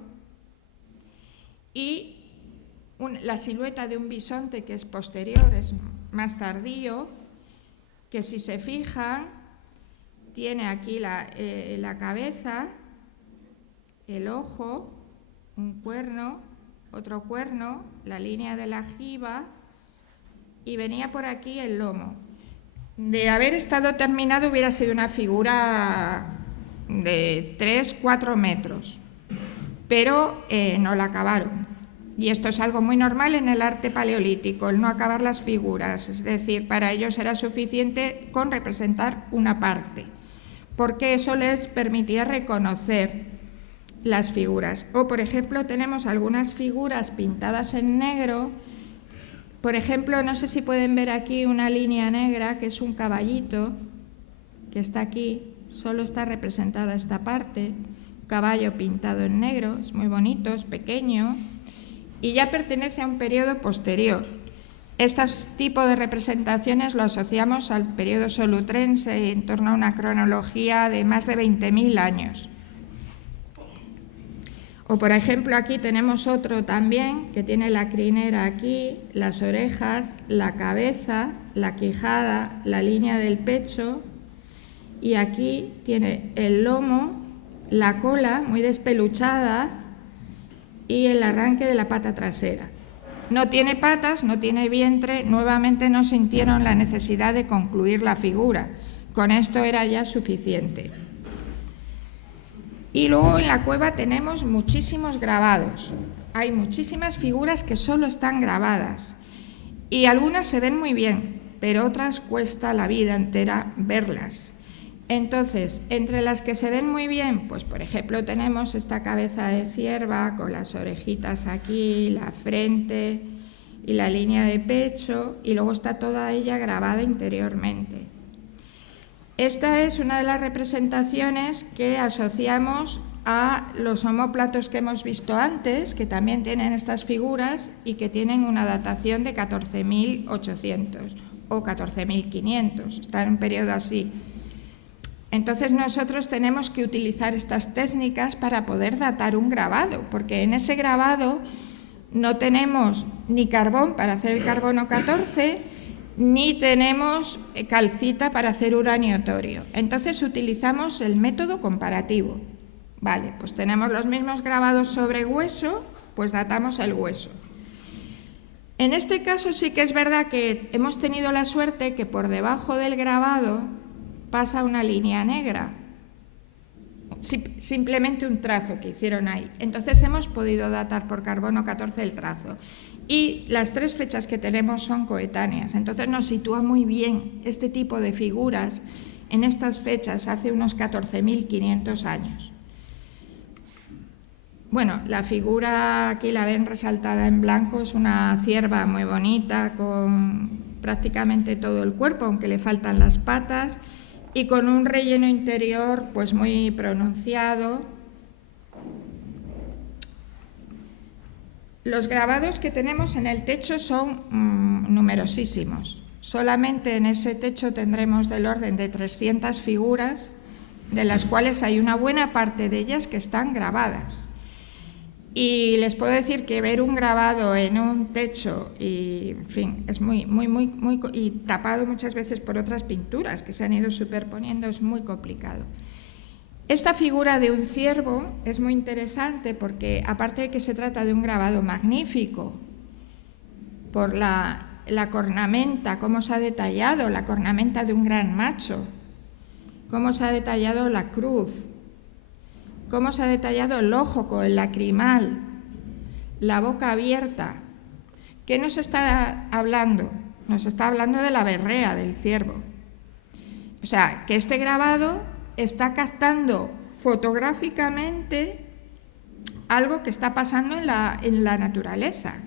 y la silueta de un bisonte que es posterior, es más tardío, que si se fijan tiene aquí la cabeza, el ojo, un cuerno, otro cuerno, la línea de la jiba y venía por aquí el lomo. De haber estado terminado hubiera sido una figura de 3-4 metros, pero no la acabaron. Y esto es algo muy normal en el arte paleolítico, el no acabar las figuras. Es decir, para ellos era suficiente con representar una parte, porque eso les permitía reconocer las figuras. O, por ejemplo, tenemos algunas figuras pintadas en negro. Por ejemplo, no sé si pueden ver aquí una línea negra, que es un caballito, que está aquí, solo está representada esta parte, un caballo pintado en negro, es muy bonito, es pequeño, y ya pertenece a un periodo posterior. Este tipo de representaciones lo asociamos al periodo solutrense en torno a una cronología de más de 20.000 años. O, por ejemplo, aquí tenemos otro también que tiene la crinera aquí, las orejas, la cabeza, la quijada, la línea del pecho, y aquí tiene el lomo, la cola muy despeluchada y el arranque de la pata trasera. No tiene patas, no tiene vientre, nuevamente no sintieron la necesidad de concluir la figura. Con esto era ya suficiente. Y luego en la cueva tenemos muchísimos grabados. Hay muchísimas figuras que solo están grabadas. Y algunas se ven muy bien, pero otras cuesta la vida entera verlas. Entonces, entre las que se ven muy bien, pues por ejemplo tenemos esta cabeza de cierva con las orejitas aquí, la frente y la línea de pecho, y luego está toda ella grabada interiormente. Esta es una de las representaciones que asociamos a los omóplatos que hemos visto antes, que también tienen estas figuras y que tienen una datación de 14.800 o 14.500, está en un periodo así. Entonces nosotros tenemos que utilizar estas técnicas para poder datar un grabado, porque en ese grabado no tenemos ni carbón para hacer el carbono 14, ni tenemos calcita para hacer uranio torio. Entonces utilizamos el método comparativo. Vale, pues tenemos los mismos grabados sobre hueso, pues datamos el hueso. En este caso sí que es verdad que hemos tenido la suerte que por debajo del grabado pasa una línea negra, simplemente un trazo que hicieron ahí. Entonces hemos podido datar por carbono 14 el trazo. Y las 3 fechas que tenemos son coetáneas. Entonces nos sitúa muy bien este tipo de figuras en estas fechas, hace unos 14.500 años. Bueno, la figura aquí la ven resaltada en blanco, es una cierva muy bonita con prácticamente todo el cuerpo, aunque le faltan las patas, y con un relleno interior pues muy pronunciado. Los grabados que tenemos en el techo son numerosísimos. Solamente en ese techo tendremos del orden de 300 figuras, de las cuales hay una buena parte de ellas que están grabadas. Y les puedo decir que ver un grabado en un techo, y, en fin, es muy y tapado muchas veces por otras pinturas que se han ido superponiendo, es muy complicado. Esta figura de un ciervo es muy interesante porque, aparte de que se trata de un grabado magnífico, por la cornamenta, cómo se ha detallado la cornamenta de un gran macho, cómo se ha detallado la cruz, cómo se ha detallado el ojo con el lacrimal, la boca abierta. ¿Qué nos está hablando? Nos está hablando de la berrea del ciervo. O sea, que este grabado está captando fotográficamente algo que está pasando en la naturaleza,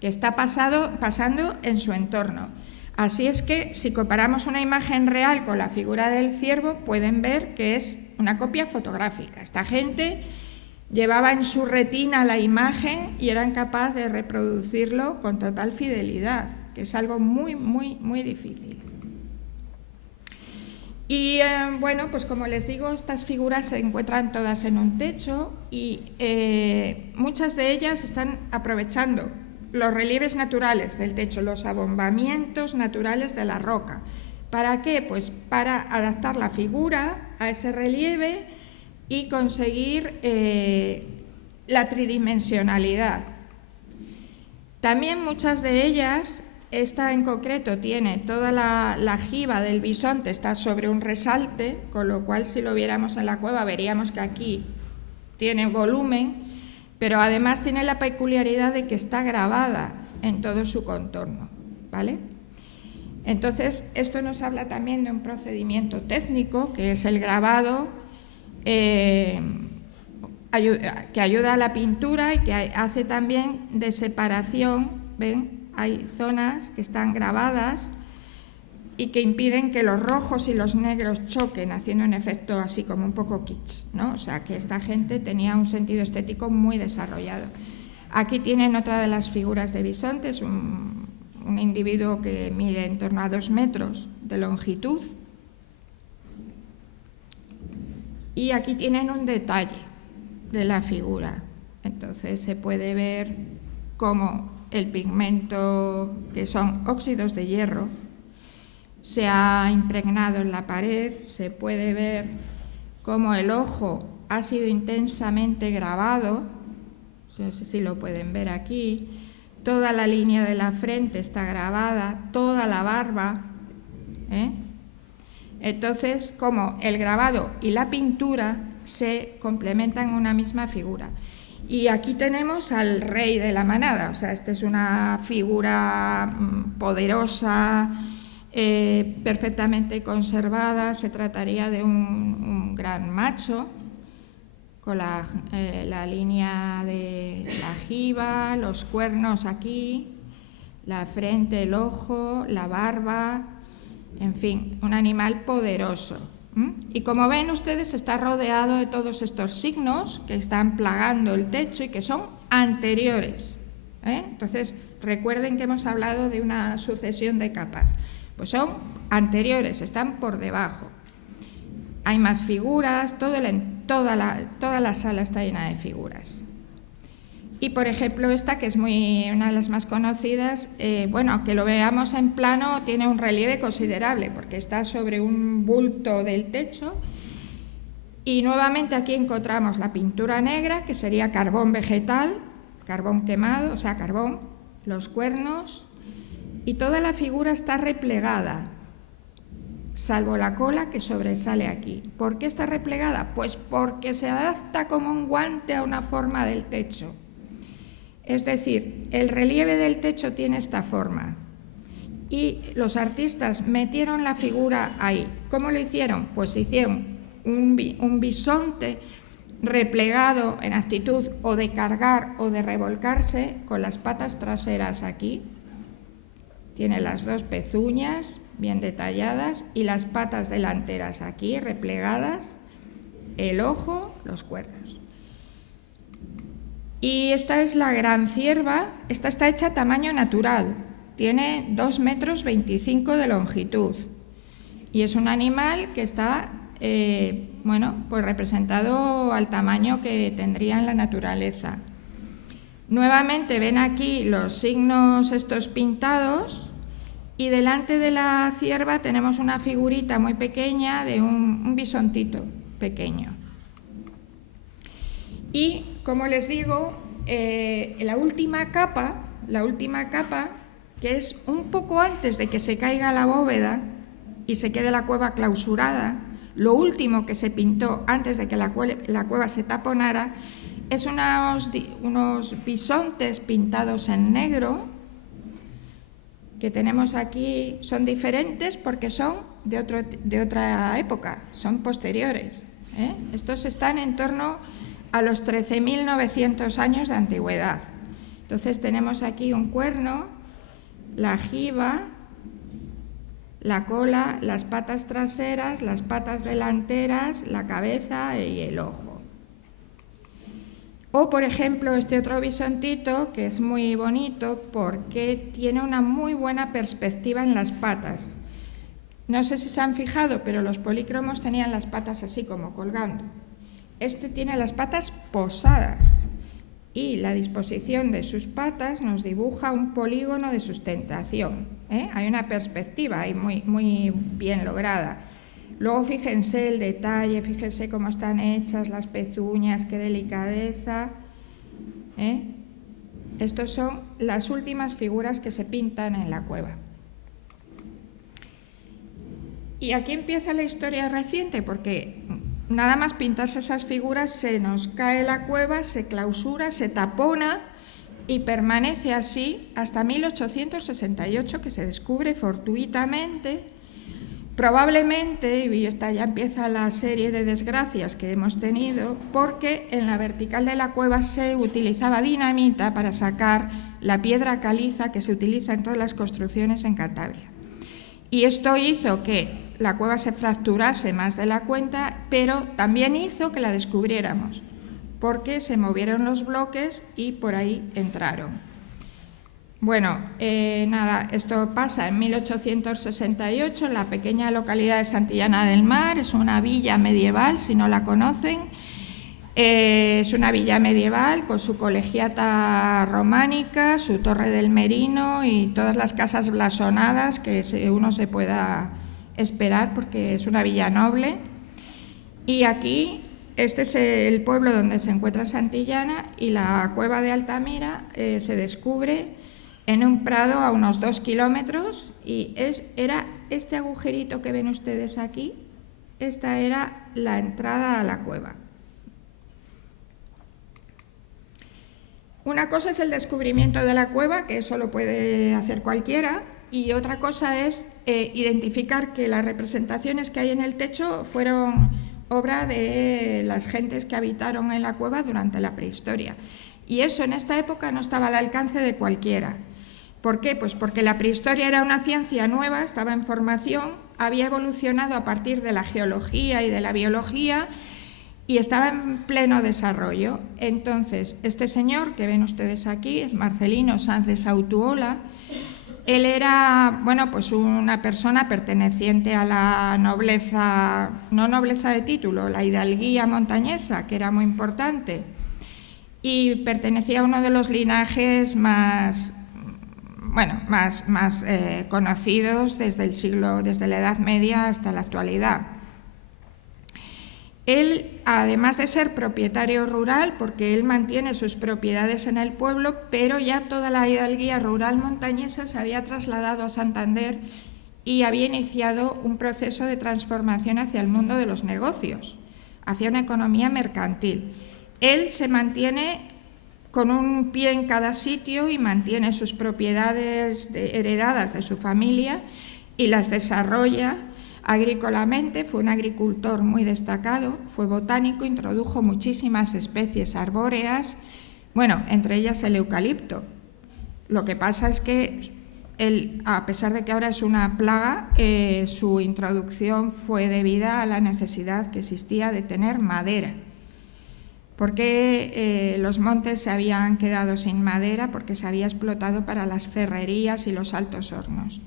que está pasando en su entorno. Así es que, si comparamos una imagen real con la figura del ciervo, pueden ver que es una copia fotográfica. Esta gente llevaba en su retina la imagen y eran capaces de reproducirlo con total fidelidad, que es algo muy difícil. Y bueno, pues como les digo, estas figuras se encuentran todas en un techo y muchas de ellas están aprovechando los relieves naturales del techo, los abombamientos naturales de la roca. ¿Para qué? Pues para adaptar la figura a ese relieve y conseguir la tridimensionalidad. También muchas de ellas, esta en concreto tiene toda la jiba del bisonte, está sobre un resalte, con lo cual si lo viéramos en la cueva veríamos que aquí tiene volumen, pero además tiene la peculiaridad de que está grabada en todo su contorno, ¿vale? Entonces, esto nos habla también de un procedimiento técnico, que es el grabado, que ayuda a la pintura y que hace también de separación, ¿ven? Hay zonas que están grabadas y que impiden que los rojos y los negros choquen, haciendo un efecto así como un poco kitsch, ¿no? O sea, que esta gente tenía un sentido estético muy desarrollado. Aquí tienen otra de las figuras de bisontes, un individuo que mide en torno a 2 metros de longitud. Y aquí tienen un detalle de la figura. Entonces se puede ver cómo el pigmento, que son óxidos de hierro, se ha impregnado en la pared. Se puede ver cómo el ojo ha sido intensamente grabado, no sé si lo pueden ver aquí, toda la línea de la frente está grabada, toda la barba, ¿eh? Entonces, como el grabado y la pintura se complementan en una misma figura. Y aquí tenemos al rey de la manada, o sea, esta es una figura poderosa, perfectamente conservada. Se trataría de un gran macho, con la línea de la jiba, los cuernos aquí, la frente, el ojo, la barba, en fin, un animal poderoso. Y como ven ustedes, está rodeado de todos estos signos que están plagando el techo y que son anteriores, ¿eh? Entonces, recuerden que hemos hablado de una sucesión de capas. Pues son anteriores, están por debajo. Hay más figuras, toda la sala está llena de figuras. Y, por ejemplo, esta, que es una de las más conocidas, bueno, que lo veamos en plano, tiene un relieve considerable, porque está sobre un bulto del techo. Y nuevamente aquí encontramos la pintura negra, que sería carbón vegetal, carbón quemado, o sea, carbón, los cuernos, y toda la figura está replegada, salvo la cola que sobresale aquí. ¿Por qué está replegada? Pues porque se adapta como un guante a una forma del techo. Es decir, el relieve del techo tiene esta forma y los artistas metieron la figura ahí. ¿Cómo lo hicieron? Pues hicieron un bisonte replegado en actitud o de cargar o de revolcarse, con las patas traseras aquí. Tiene las 2 pezuñas bien detalladas y las patas delanteras aquí replegadas, el ojo, los cuernos. Y esta es la gran cierva. Esta está hecha a tamaño natural, tiene 2,25 metros de longitud y es un animal que está pues representado al tamaño que tendría en la naturaleza. Nuevamente ven aquí los signos estos pintados y delante de la cierva tenemos una figurita muy pequeña de un bisontito pequeño. Y, como les digo, la última capa, que es un poco antes de que se caiga la bóveda y se quede la cueva clausurada, lo último que se pintó antes de que la cueva se taponara, es unos bisontes pintados en negro, que tenemos aquí. Son diferentes porque son de otra época, son posteriores, ¿eh? Estos están en torno a los 13.900 años de antigüedad. Entonces tenemos aquí un cuerno, la jiba, la cola, las patas traseras, las patas delanteras, la cabeza y el ojo. O, por ejemplo, este otro bisontito, que es muy bonito porque tiene una muy buena perspectiva en las patas. No sé si se han fijado, pero los polícromos tenían las patas así como colgando. Este tiene las patas posadas y la disposición de sus patas nos dibuja un polígono de sustentación, ¿eh? Hay una perspectiva ahí muy bien lograda. Luego fíjense el detalle, fíjense cómo están hechas las pezuñas, qué delicadeza. Estas son las últimas figuras que se pintan en la cueva. Y aquí empieza la historia reciente, porque nada más pintarse esas figuras se nos cae la cueva, se clausura, se tapona y permanece así hasta 1868, que se descubre fortuitamente. Probablemente, y esta ya empieza la serie de desgracias que hemos tenido, porque en la vertical de la cueva se utilizaba dinamita para sacar la piedra caliza que se utiliza en todas las construcciones en Cantabria. Y esto hizo que la cueva se fracturase más de la cuenta, pero también hizo que la descubriéramos, porque se movieron los bloques y por ahí entraron. Bueno, nada, esto pasa en 1868 en la pequeña localidad de Santillana del Mar. Es una villa medieval, si no la conocen. Es una villa medieval con su colegiata románica, su torre del Merino y todas las casas blasonadas que uno se pueda esperar, porque es una villa noble. Y aquí, este es el pueblo donde se encuentra Santillana, y la cueva de Altamira se descubre en un prado a unos 2 kilómetros, y era este agujerito que ven ustedes aquí, esta era la entrada a la cueva. Una cosa es el descubrimiento de la cueva, que eso lo puede hacer cualquiera, y otra cosa es identificar que las representaciones que hay en el techo fueron obra de las gentes que habitaron en la cueva durante la prehistoria. Y eso en esta época no estaba al alcance de cualquiera. ¿Por qué? Pues porque la prehistoria era una ciencia nueva, estaba en formación, había evolucionado a partir de la geología y de la biología y estaba en pleno desarrollo. Entonces, este señor que ven ustedes aquí es Marcelino Sanz de Sautuola. Él era, bueno, pues una persona perteneciente a la nobleza, no nobleza de título, la hidalguía montañesa, que era muy importante, y pertenecía a uno de los linajes más conocidos desde la Edad Media hasta la actualidad. Él, además de ser propietario rural, porque él mantiene sus propiedades en el pueblo, pero ya toda la hidalguía rural montañesa se había trasladado a Santander y había iniciado un proceso de transformación hacia el mundo de los negocios, hacia una economía mercantil. Él se mantiene con un pie en cada sitio y mantiene sus propiedades heredadas de su familia y las desarrolla agrícolamente. Fue un agricultor muy destacado, fue botánico, introdujo muchísimas especies arbóreas, bueno, entre ellas el eucalipto. Lo que pasa es que él, a pesar de que ahora es una plaga, su introducción fue debida a la necesidad que existía de tener madera, porque los montes se habían quedado sin madera porque se había explotado para las ferrerías y los altos hornos.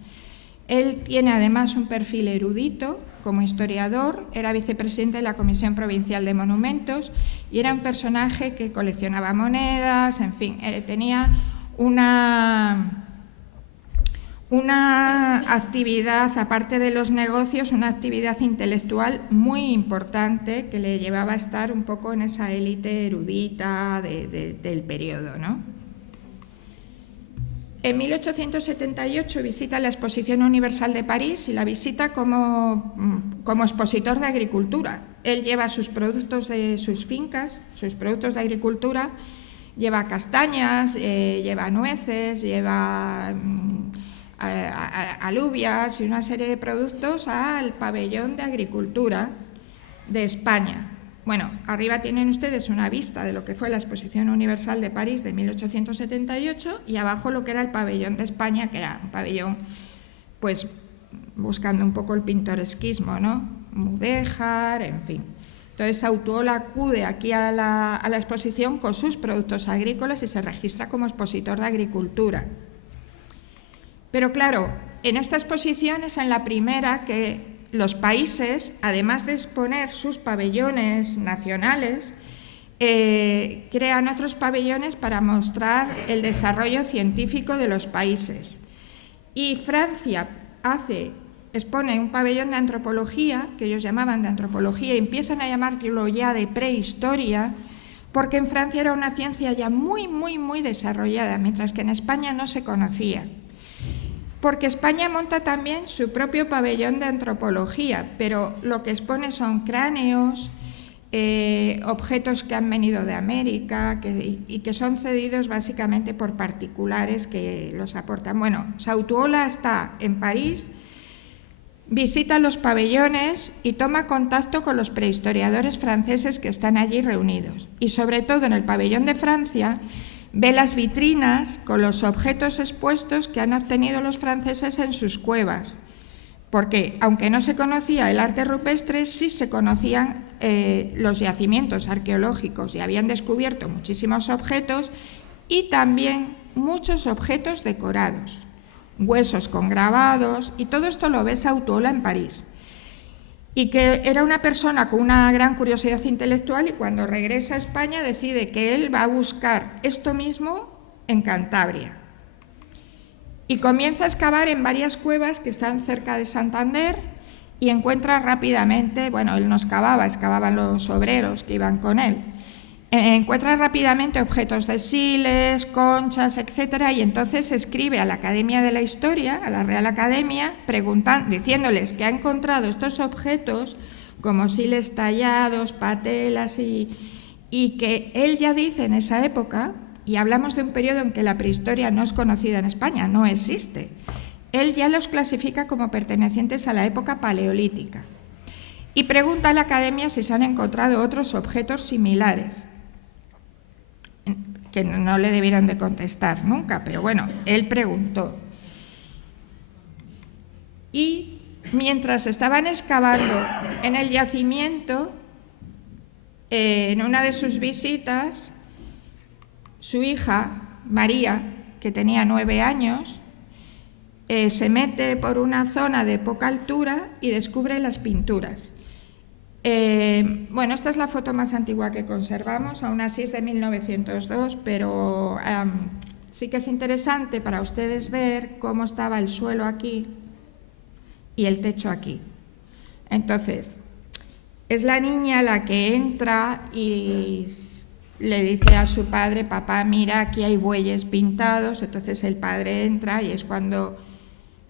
Él tiene además un perfil erudito como historiador, era vicepresidente de la Comisión Provincial de Monumentos y era un personaje que coleccionaba monedas, en fin, tenía una actividad, aparte de los negocios, una actividad intelectual muy importante que le llevaba a estar un poco en esa élite erudita del periodo, ¿no? En 1878 visita la Exposición Universal de París y la visita como expositor de agricultura. Él lleva sus productos de sus fincas, sus productos de agricultura, lleva castañas, lleva nueces, lleva alubias y una serie de productos al pabellón de agricultura de España. Bueno, arriba tienen ustedes una vista de lo que fue la Exposición Universal de París de 1878 y abajo lo que era el pabellón de España, que era un pabellón, pues, buscando un poco el pintoresquismo, ¿no? Mudéjar, en fin. Entonces, Sautuola acude aquí a la exposición con sus productos agrícolas y se registra como expositor de agricultura. Pero claro, en esta exposición es en la primera que los países, además de exponer sus pabellones nacionales, crean otros pabellones para mostrar el desarrollo científico de los países. Y Francia hace expone un pabellón de antropología, que ellos llamaban de antropología, y empiezan a llamarlo ya de prehistoria, porque en Francia era una ciencia ya muy, muy, muy desarrollada, mientras que en España no se conocía. Porque España monta también su propio pabellón de antropología, pero lo que expone son cráneos, objetos que han venido de América y que son cedidos básicamente por particulares que los aportan. Bueno, Sautuola está en París, visita los pabellones y toma contacto con los prehistoriadores franceses que están allí reunidos. Y sobre todo en el pabellón de Francia ve las vitrinas con los objetos expuestos que han obtenido los franceses en sus cuevas. Porque aunque no se conocía el arte rupestre, sí se conocían los yacimientos arqueológicos y habían descubierto muchísimos objetos y también muchos objetos decorados, huesos con grabados, y todo esto lo ve Sautuola en París. Y que era una persona con una gran curiosidad intelectual, y cuando regresa a España decide que él va a buscar esto mismo en Cantabria. Y comienza a excavar en varias cuevas que están cerca de Santander y encuentra rápidamente, bueno, él no excavaba, excavaban los obreros que iban con él, encuentra rápidamente objetos de siles, conchas, etcétera, y entonces escribe a la Academia de la Historia, a la Real Academia, diciéndoles que ha encontrado estos objetos como siles tallados, patelas y que él ya dice en esa época, y hablamos de un periodo en que la prehistoria no es conocida en España, no existe, él ya los clasifica como pertenecientes a la época paleolítica. Y pregunta a la Academia si se han encontrado otros objetos similares, que no le debieron de contestar nunca, pero bueno, él preguntó. Y mientras estaban excavando en el yacimiento, en una de sus visitas, su hija, María, que tenía 9 años, se mete por una zona de poca altura y descubre las pinturas. Bueno, esta es la foto más antigua que conservamos, aún así es de 1902, pero sí que es interesante para ustedes ver cómo estaba el suelo aquí y el techo aquí. Entonces, es la niña la que entra y le dice a su padre: papá, mira, aquí hay bueyes pintados. Entonces el padre entra y es cuando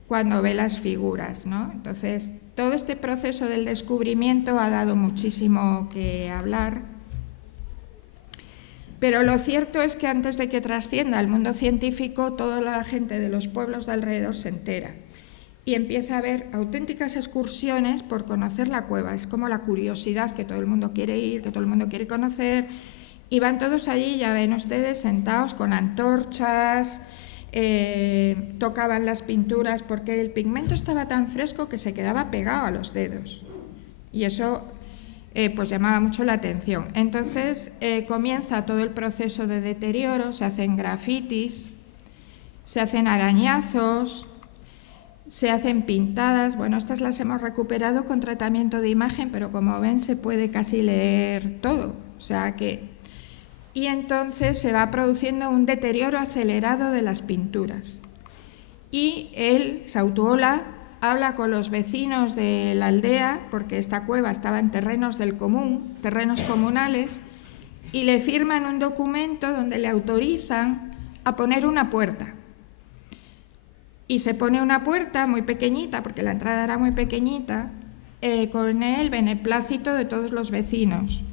ve las figuras, ¿no? Entonces, todo este proceso del descubrimiento ha dado muchísimo que hablar, pero lo cierto es que antes de que trascienda al mundo científico, toda la gente de los pueblos de alrededor se entera y empieza a haber auténticas excursiones por conocer la cueva. Es como la curiosidad, que todo el mundo quiere ir, que todo el mundo quiere conocer, y van todos allí, ya ven ustedes, sentados con antorchas, tocaban las pinturas, porque el pigmento estaba tan fresco que se quedaba pegado a los dedos, y eso pues llamaba mucho la atención. Entonces comienza todo el proceso de deterioro, se hacen grafitis, se hacen arañazos, se hacen pintadas. Bueno, estas las hemos recuperado con tratamiento de imagen, pero como ven se puede casi leer todo, o sea que... Y entonces se va produciendo un deterioro acelerado de las pinturas. Y él, Sautuola, habla con los vecinos de la aldea, porque esta cueva estaba en terrenos del común, terrenos comunales, y le firman un documento donde le autorizan a poner una puerta. Y se pone una puerta muy pequeñita, porque la entrada era muy pequeñita, con el beneplácito de todos los vecinos.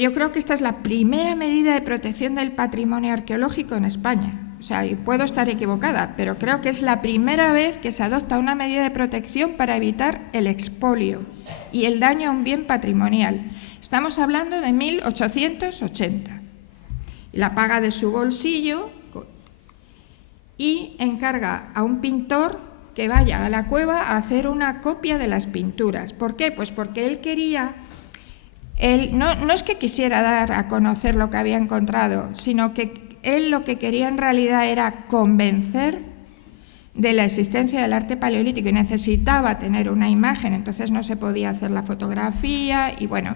Yo creo que esta es la primera medida de protección del patrimonio arqueológico en España. O sea, y puedo estar equivocada, pero creo que es la primera vez que se adopta una medida de protección para evitar el expolio y el daño a un bien patrimonial. Estamos hablando de 1880. La paga de su bolsillo y encarga a un pintor que vaya a la cueva a hacer una copia de las pinturas. ¿Por qué? Pues porque él quería... Él no es que quisiera dar a conocer lo que había encontrado, sino que él lo que quería en realidad era convencer de la existencia del arte paleolítico y necesitaba tener una imagen, entonces no se podía hacer la fotografía y bueno,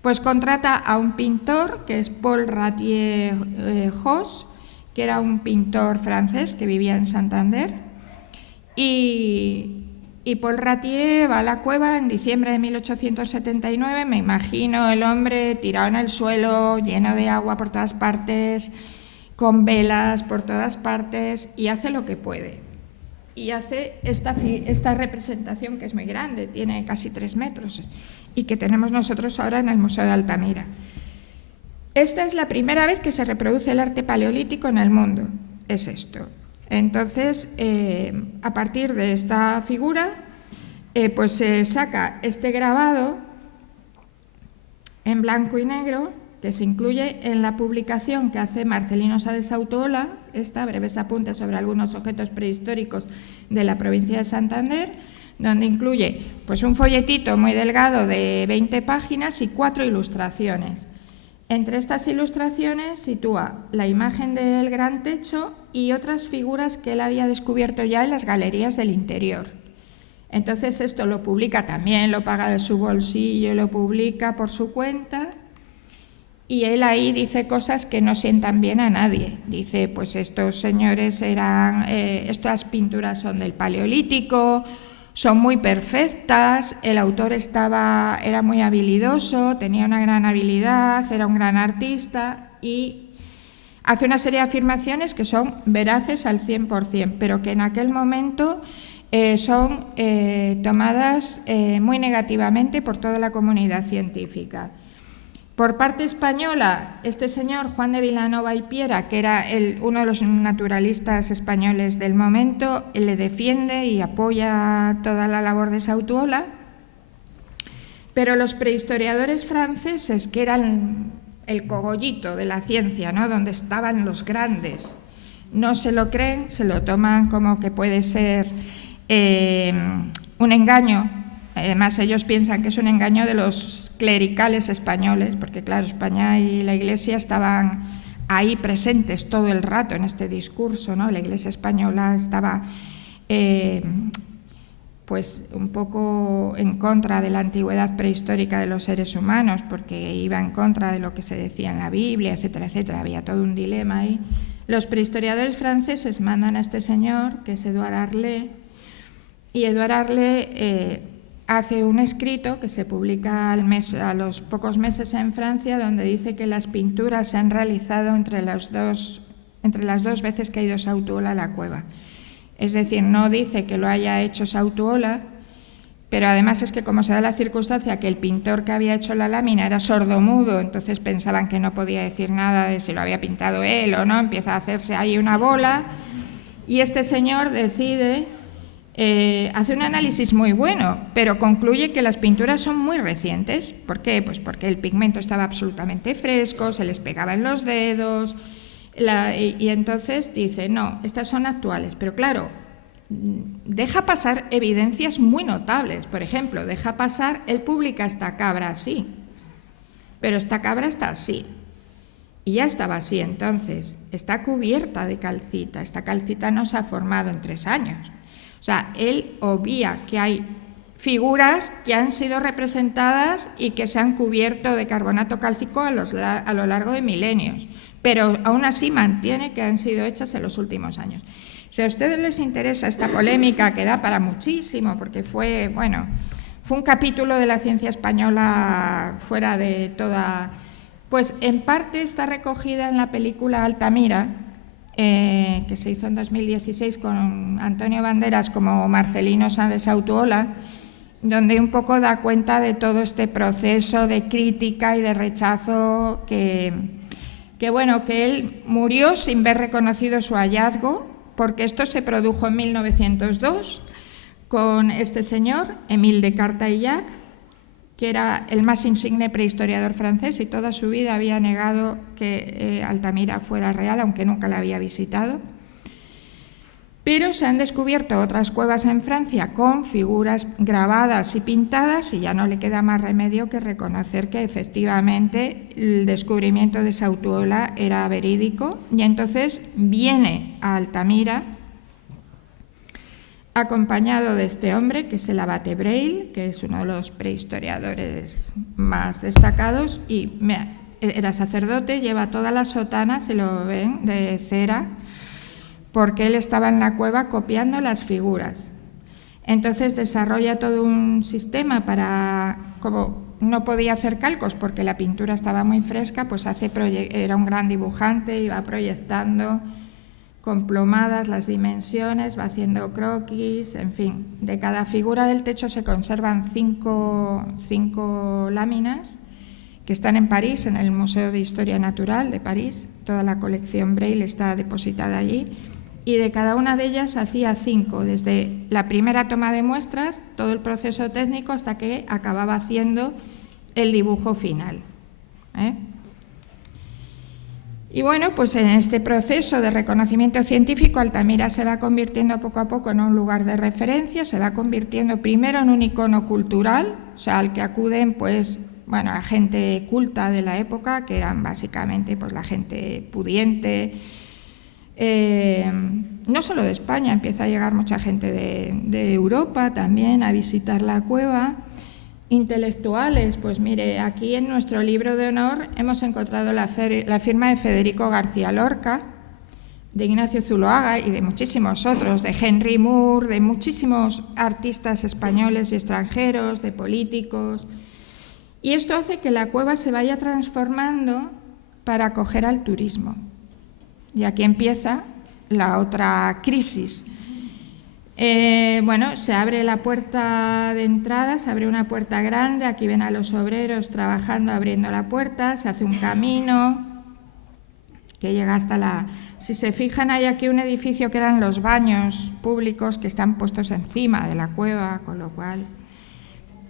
pues contrata a un pintor que es Paul Ratier-Jos, que era un pintor francés que vivía en Santander y Y Paul Ratier va a la cueva en diciembre de 1879, me imagino el hombre tirado en el suelo, lleno de agua por todas partes, con velas por todas partes, y hace lo que puede. Y hace esta representación que es muy grande, tiene casi 3 metros, y que tenemos nosotros ahora en el Museo de Altamira. Esta es la primera vez que se reproduce el arte paleolítico en el mundo, es esto. Entonces, a partir de esta figura, pues se saca este grabado en blanco y negro, que se incluye en la publicación que hace Marcelino Sá de Sautuola, breves apuntes sobre algunos objetos prehistóricos de la provincia de Santander, donde incluye pues un folletito muy delgado de 20 páginas y 4 ilustraciones. Entre estas ilustraciones sitúa la imagen del gran techo y otras figuras que él había descubierto ya en las galerías del interior. Entonces esto lo publica también, lo paga de su bolsillo, lo publica por su cuenta, y él ahí dice cosas que no sientan bien a nadie. Dice, pues estos señores estas pinturas son del Paleolítico, son muy perfectas, el autor era muy habilidoso, tenía una gran habilidad, era un gran artista, y hace una serie de afirmaciones que son veraces al 100%, pero que en aquel momento son tomadas muy negativamente por toda la comunidad científica. Por parte española, este señor Juan de Vilanova y Piera, que era uno de los naturalistas españoles del momento, le defiende y apoya toda la labor de Sautuola, pero los prehistoriadores franceses, que eran el cogollito de la ciencia, ¿no?, donde estaban los grandes, no se lo creen, se lo toman como que puede ser un engaño. Además, ellos piensan que es un engaño de los clericales españoles, porque claro, España y la Iglesia estaban ahí presentes todo el rato en este discurso, ¿no? La Iglesia española estaba pues un poco en contra de la antigüedad prehistórica de los seres humanos, porque iba en contra de lo que se decía en la Biblia, etcétera, etcétera. Había todo un dilema ahí. Los prehistoriadores franceses mandan a este señor, que es Édouard Arlet, y Édouard Arlet hace un escrito que se publica a los pocos meses en Francia, donde dice que las pinturas se han realizado entre las dos veces que ha ido Sautuola a la cueva. Es decir, no dice que lo haya hecho Sautuola, pero además es que como se da la circunstancia que el pintor que había hecho la lámina era sordomudo, entonces pensaban que no podía decir nada de si lo había pintado él o no, empieza a hacerse ahí una bola, y este señor decide... hace un análisis muy bueno, pero concluye que las pinturas son muy recientes. ¿Por qué? Pues porque el pigmento estaba absolutamente fresco, se les pegaba en los dedos, y entonces dice, no, estas son actuales. Pero claro, deja pasar evidencias muy notables. Por ejemplo, deja pasar, él publica esta cabra así, pero esta cabra está así. Y ya estaba así entonces, está cubierta de calcita, esta calcita no se ha formado en 3 años. O sea, él obvia que hay figuras que han sido representadas y que se han cubierto de carbonato cálcico a lo largo de milenios, pero aún así mantiene que han sido hechas en los últimos años. Si a ustedes les interesa esta polémica, que da para muchísimo, porque fue un capítulo de la ciencia española fuera de toda... Pues en parte está recogida en la película Altamira, que se hizo en 2016 con Antonio Banderas como Marcelino Sá de Sautuola, donde un poco da cuenta de todo este proceso de crítica y de rechazo que él murió sin ver reconocido su hallazgo, porque esto se produjo en 1902 con este señor, Émile de Cartaillac, que era el más insigne prehistoriador francés y toda su vida había negado que Altamira fuera real, aunque nunca la había visitado. Pero se han descubierto otras cuevas en Francia con figuras grabadas y pintadas, y ya no le queda más remedio que reconocer que efectivamente el descubrimiento de Sautuola era verídico, y entonces viene a Altamira acompañado de este hombre, que es el abate Breil, que es uno de los prehistoriadores más destacados, y era sacerdote, lleva toda la sotana, se lo ven, de cera, porque él estaba en la cueva copiando las figuras. Entonces desarrolla todo un sistema para, como no podía hacer calcos porque la pintura estaba muy fresca, pues era un gran dibujante, iba proyectando con plomadas las dimensiones, va haciendo croquis, en fin. De cada figura del techo se conservan cinco láminas que están en París, en el Museo de Historia Natural de París. Toda la colección Braille está depositada allí. Y de cada una de ellas hacía 5, desde la primera toma de muestras, todo el proceso técnico, hasta que acababa haciendo el dibujo final. Y bueno, pues en este proceso de reconocimiento científico, Altamira se va convirtiendo poco a poco en un lugar de referencia, se va convirtiendo primero en un icono cultural, o sea, al que acuden pues, bueno, la gente culta de la época, que eran básicamente pues la gente pudiente. No solo de España, empieza a llegar mucha gente de Europa también a visitar la cueva. Intelectuales, pues mire, aquí en nuestro libro de honor hemos encontrado la firma de Federico García Lorca, de Ignacio Zuloaga y de muchísimos otros, de Henry Moore, de muchísimos artistas españoles y extranjeros, de políticos. Y esto hace que la cueva se vaya transformando para acoger al turismo. Y aquí empieza la otra crisis. Bueno, se abre la puerta de entrada, se abre una puerta grande, aquí ven a los obreros trabajando, abriendo la puerta, se hace un camino que llega hasta la... Si se fijan, hay aquí un edificio que eran los baños públicos que están puestos encima de la cueva, con lo cual...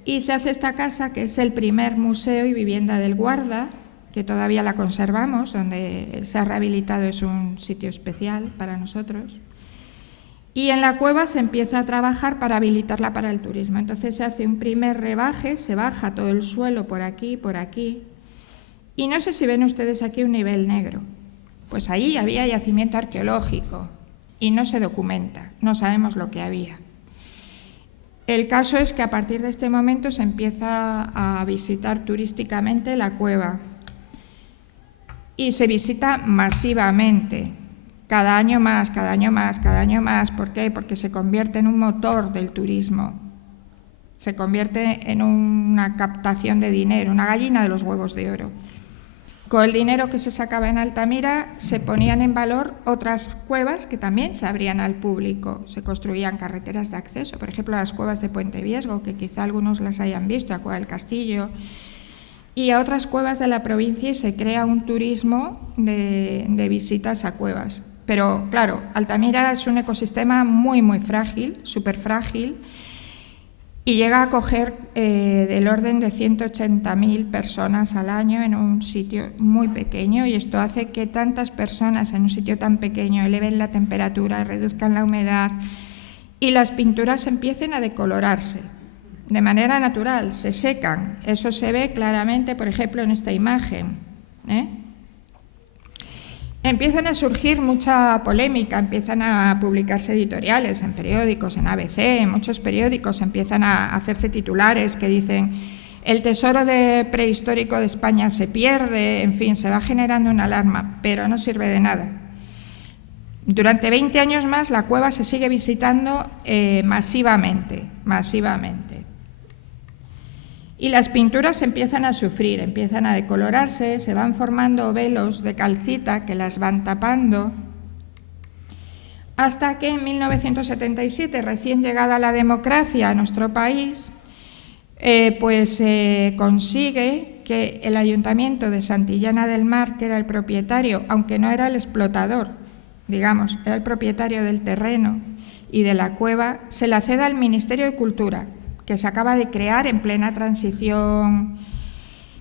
Y se hace esta casa, que es el primer museo y vivienda del guarda, que todavía la conservamos, donde se ha rehabilitado, es un sitio especial para nosotros. Y en la cueva se empieza a trabajar para habilitarla para el turismo. Entonces se hace un primer rebaje, se baja todo el suelo por aquí, y no sé si ven ustedes aquí un nivel negro. Pues ahí había yacimiento arqueológico y no se documenta, no sabemos lo que había. El caso es que a partir de este momento se empieza a visitar turísticamente la cueva y se visita masivamente. Cada año más, cada año más, cada año más. ¿Por qué? Porque se convierte en un motor del turismo. Se convierte en una captación de dinero, una gallina de los huevos de oro. Con el dinero que se sacaba en Altamira se ponían en valor otras cuevas que también se abrían al público. Se construían carreteras de acceso, por ejemplo, las cuevas de Puente Viesgo, que quizá algunos las hayan visto, a Cueva del Castillo, y a otras cuevas de la provincia, y se crea un turismo de visitas a cuevas. Pero, claro, Altamira es un ecosistema muy, muy frágil, súper frágil, y llega a acoger del orden de 180.000 personas al año en un sitio muy pequeño, y esto hace que tantas personas en un sitio tan pequeño eleven la temperatura, reduzcan la humedad, y las pinturas empiecen a decolorarse de manera natural, se secan. Eso se ve claramente, por ejemplo, en esta imagen. Empiezan a surgir mucha polémica, empiezan a publicarse editoriales en periódicos, en ABC, en muchos periódicos empiezan a hacerse titulares que dicen el tesoro prehistórico de España se pierde, en fin, se va generando una alarma, pero no sirve de nada. Durante 20 años más la cueva se sigue visitando masivamente. Y las pinturas empiezan a sufrir, empiezan a decolorarse, se van formando velos de calcita que las van tapando, hasta que en 1977, recién llegada la democracia a nuestro país, consigue que el Ayuntamiento de Santillana del Mar, que era el propietario, aunque no era el explotador, digamos, era el propietario del terreno y de la cueva, se la ceda al Ministerio de Cultura, que se acaba de crear en plena transición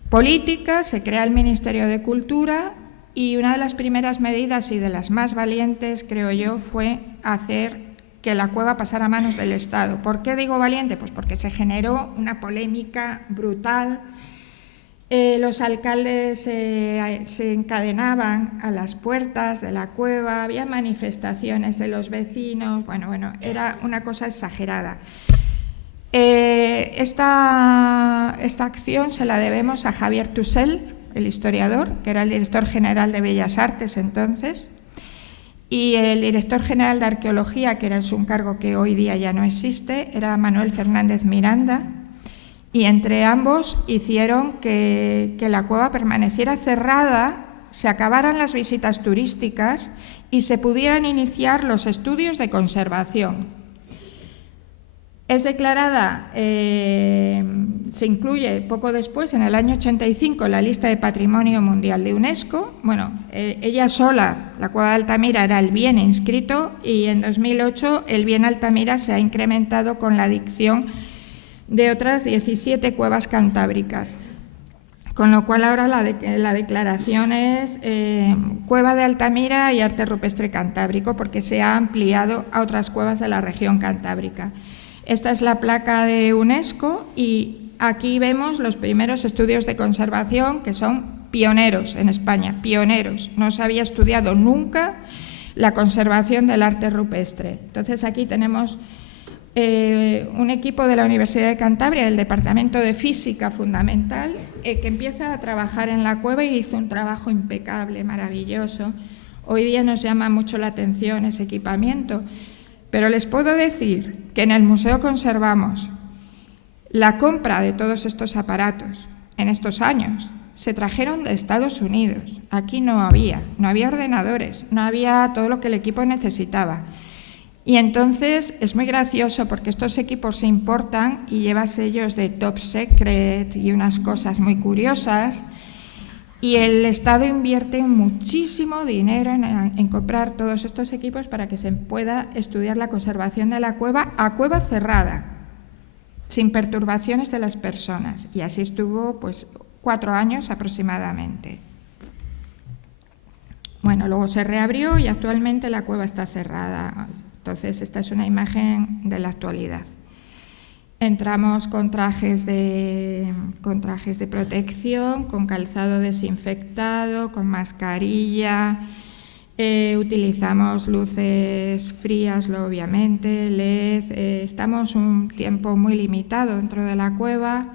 política. Se crea el Ministerio de Cultura y una de las primeras medidas y de las más valientes, creo yo, fue hacer que la cueva pasara a manos del Estado. ¿Por qué digo valiente? Pues porque se generó una polémica brutal. Los alcaldes se encadenaban a las puertas de la cueva, había manifestaciones de los vecinos, bueno, era una cosa exagerada. Esta acción se la debemos a Javier Tussell, el historiador, que era el director general de Bellas Artes entonces, y el director general de Arqueología, que era un cargo que hoy día ya no existe, era Manuel Fernández Miranda, y entre ambos hicieron que la cueva permaneciera cerrada, se acabaran las visitas turísticas y se pudieran iniciar los estudios de conservación. Es declarada, se incluye poco después, en el año 85, en la lista de Patrimonio Mundial de UNESCO. Bueno, ella sola, la cueva de Altamira, era el bien inscrito, y en 2008 el bien Altamira se ha incrementado con la adición de otras 17 cuevas cantábricas. Con lo cual ahora la declaración es Cueva de Altamira y Arte Rupestre Cantábrico, porque se ha ampliado a otras cuevas de la región cantábrica. Esta es la placa de UNESCO y aquí vemos los primeros estudios de conservación, que son pioneros en España, pioneros. No se había estudiado nunca la conservación del arte rupestre. Entonces aquí tenemos un equipo de la Universidad de Cantabria, del Departamento de Física Fundamental, que empieza a trabajar en la cueva y hizo un trabajo impecable, maravilloso. Hoy día nos llama mucho la atención ese equipamiento. Pero les puedo decir que en el museo conservamos la compra de todos estos aparatos en estos años. Se trajeron de Estados Unidos. Aquí no había ordenadores, no había todo lo que el equipo necesitaba. Y entonces es muy gracioso porque estos equipos se importan y lleva sellos de Top Secret y unas cosas muy curiosas. Y el Estado invierte muchísimo dinero en comprar todos estos equipos para que se pueda estudiar la conservación de la cueva a cueva cerrada, sin perturbaciones de las personas. Y así estuvo 4 años aproximadamente. Bueno, luego se reabrió y actualmente la cueva está cerrada. Entonces, esta es una imagen de la actualidad. Entramos con trajes de protección, con calzado desinfectado, con mascarilla, utilizamos luces frías, obviamente, LED. Estamos un tiempo muy limitado dentro de la cueva.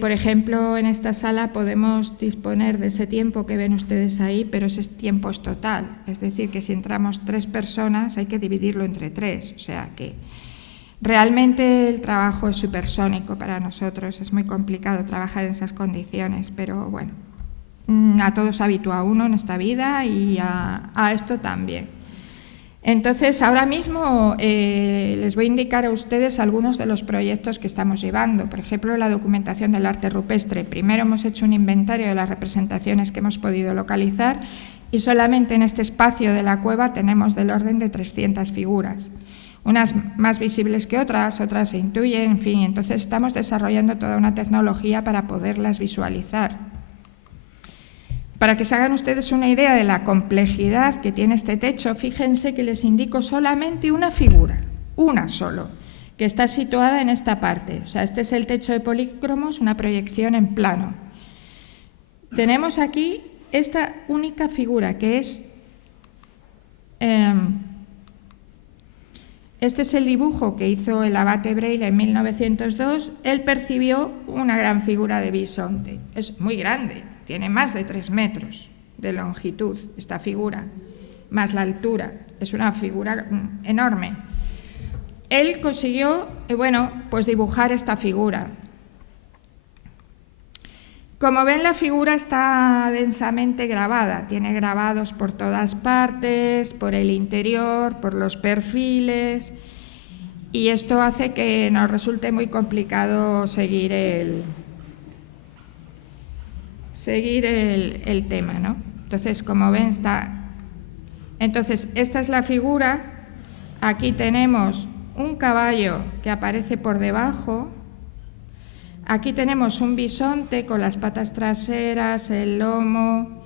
Por ejemplo, en esta sala podemos disponer de ese tiempo que ven ustedes ahí, pero ese tiempo es total. Es decir, que si entramos 3 personas hay que dividirlo entre 3, o sea que realmente el trabajo es supersónico para nosotros, es muy complicado trabajar en esas condiciones, pero bueno, a todos habitúa uno en esta vida y a esto también. Entonces, ahora mismo les voy a indicar a ustedes algunos de los proyectos que estamos llevando. Por ejemplo, la documentación del arte rupestre. Primero hemos hecho un inventario de las representaciones que hemos podido localizar y solamente en este espacio de la cueva tenemos del orden de 300 figuras. Unas más visibles que otras se intuyen, en fin, entonces estamos desarrollando toda una tecnología para poderlas visualizar. Para que se hagan ustedes una idea de la complejidad que tiene este techo, fíjense que les indico solamente una figura, una solo, que está situada en esta parte. O sea, este es el techo de polícromos, una proyección en plano. Tenemos aquí esta única figura que es... Este es el dibujo que hizo el abate Breil en 1902. Él percibió una gran figura de bisonte. Es muy grande, tiene más de 3 metros de longitud esta figura, más la altura. Es una figura enorme. Él consiguió, dibujar esta figura. Como ven, la figura está densamente grabada, tiene grabados por todas partes, por el interior, por los perfiles, y esto hace que nos resulte muy complicado seguir el tema, ¿no? Entonces, como ven, esta es la figura. Aquí tenemos un caballo que aparece por debajo. Aquí tenemos un bisonte con las patas traseras, el lomo,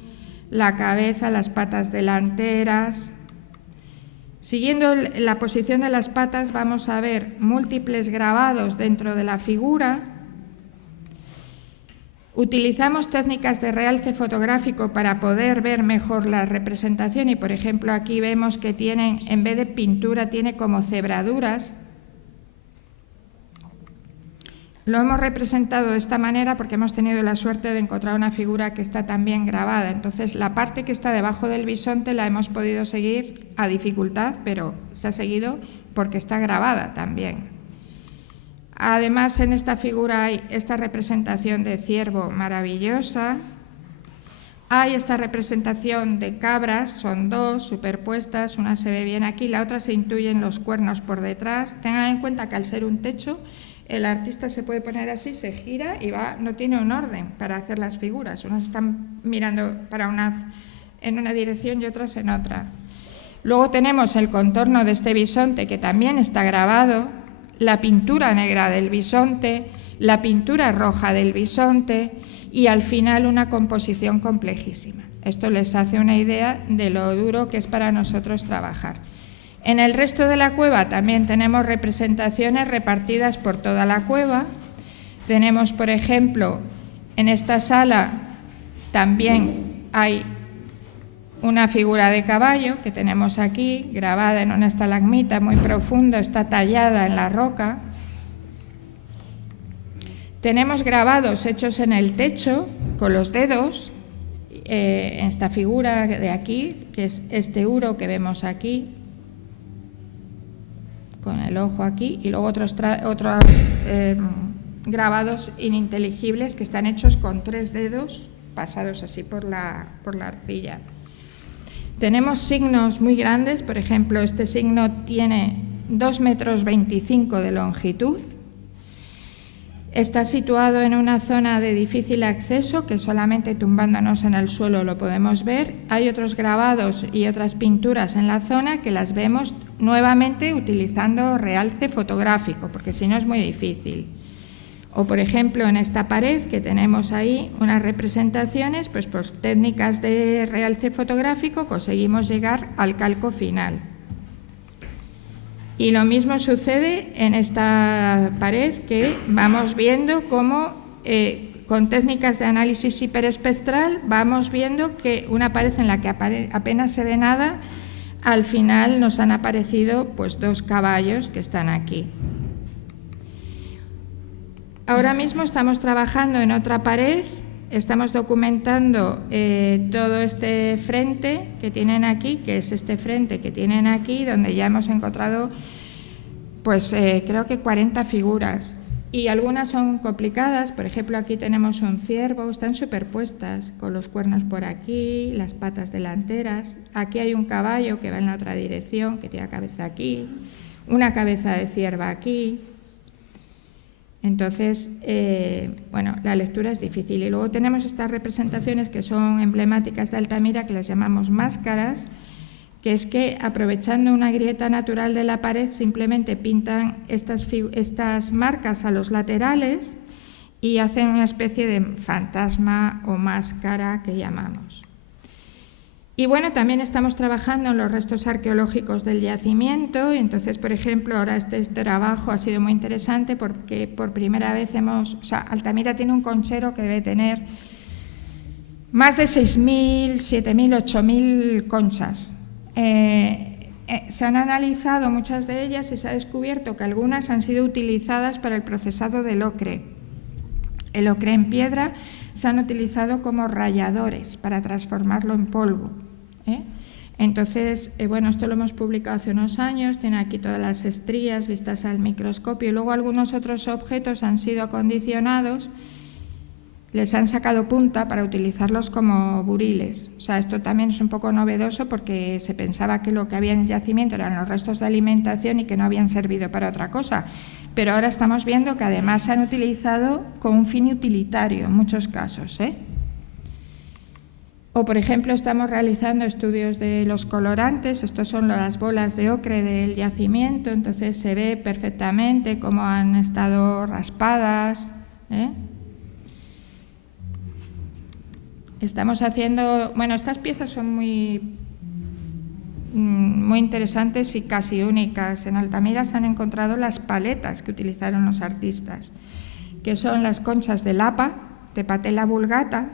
la cabeza, las patas delanteras. Siguiendo la posición de las patas vamos a ver múltiples grabados dentro de la figura. Utilizamos técnicas de realce fotográfico para poder ver mejor la representación y, por ejemplo, aquí vemos que tienen, en vez de pintura, tiene como cebraduras. Lo hemos representado de esta manera porque hemos tenido la suerte de encontrar una figura que está también grabada. Entonces, la parte que está debajo del bisonte la hemos podido seguir a dificultad, pero se ha seguido porque está grabada también. Además, en esta figura hay esta representación de ciervo maravillosa. Hay esta representación de cabras, son dos superpuestas, una se ve bien aquí, la otra se intuyen los cuernos por detrás. Tengan en cuenta que al ser un techo, el artista se puede poner así, se gira y no tiene un orden para hacer las figuras. Unas están mirando en una dirección y otras en otra. Luego tenemos el contorno de este bisonte que también está grabado, la pintura negra del bisonte, la pintura roja del bisonte y al final una composición complejísima. Esto les hace una idea de lo duro que es para nosotros trabajar. En el resto de la cueva también tenemos representaciones repartidas por toda la cueva. Tenemos, por ejemplo, en esta sala también hay una figura de caballo que tenemos aquí, grabada en una estalagmita muy profundo, está tallada en la roca. Tenemos grabados hechos en el techo con los dedos, en esta figura de aquí, que es este uro que vemos aquí, con el ojo aquí, y luego otros grabados ininteligibles que están hechos con 3 dedos pasados así por la arcilla. Tenemos signos muy grandes, por ejemplo, este signo tiene 2,25 metros de longitud. Está situado en una zona de difícil acceso que solamente tumbándonos en el suelo lo podemos ver. Hay otros grabados y otras pinturas en la zona que las vemos nuevamente utilizando realce fotográfico, porque si no es muy difícil. O, por ejemplo, en esta pared que tenemos ahí unas representaciones, pues por técnicas de realce fotográfico conseguimos llegar al calco final. Y lo mismo sucede en esta pared que vamos viendo cómo con técnicas de análisis hiperespectral vamos viendo que una pared en la que apenas se ve nada, al final nos han aparecido pues 2 caballos que están aquí. Ahora mismo estamos trabajando en otra pared, estamos documentando todo este frente que tienen aquí, que es este frente que tienen aquí, donde ya hemos encontrado, pues creo que 40 figuras. Y algunas son complicadas, por ejemplo, aquí tenemos un ciervo, están superpuestas, con los cuernos por aquí, las patas delanteras. Aquí hay un caballo que va en la otra dirección, que tiene la cabeza aquí, una cabeza de cierva aquí. Entonces, bueno, la lectura es difícil. Y luego tenemos estas representaciones que son emblemáticas de Altamira, que las llamamos máscaras, que es que aprovechando una grieta natural de la pared simplemente pintan estas marcas a los laterales y hacen una especie de fantasma o máscara que llamamos. Y bueno, también estamos trabajando en los restos arqueológicos del yacimiento. Y entonces, por ejemplo, ahora este trabajo ha sido muy interesante porque por primera vez Altamira tiene un conchero que debe tener más de 6.000, 7.000, 8.000 conchas. Se han analizado muchas de ellas y se ha descubierto que algunas han sido utilizadas para el procesado del ocre. El ocre en piedra se han utilizado como ralladores para transformarlo en polvo. Entonces, bueno, esto lo hemos publicado hace unos años, tiene aquí todas las estrías vistas al microscopio y luego algunos otros objetos han sido acondicionados, les han sacado punta para utilizarlos como buriles. O sea, esto también es un poco novedoso porque se pensaba que lo que había en el yacimiento eran los restos de alimentación y que no habían servido para otra cosa. Pero ahora estamos viendo que además se han utilizado con un fin utilitario en muchos casos. O, por ejemplo, estamos realizando estudios de los colorantes. Estos son las bolas de ocre del yacimiento, entonces se ve perfectamente cómo han estado raspadas. Estamos haciendo... Bueno, estas piezas son muy interesantes y casi únicas. En Altamira se han encontrado las paletas que utilizaron los artistas, que son las conchas de lapa, de Patella vulgata,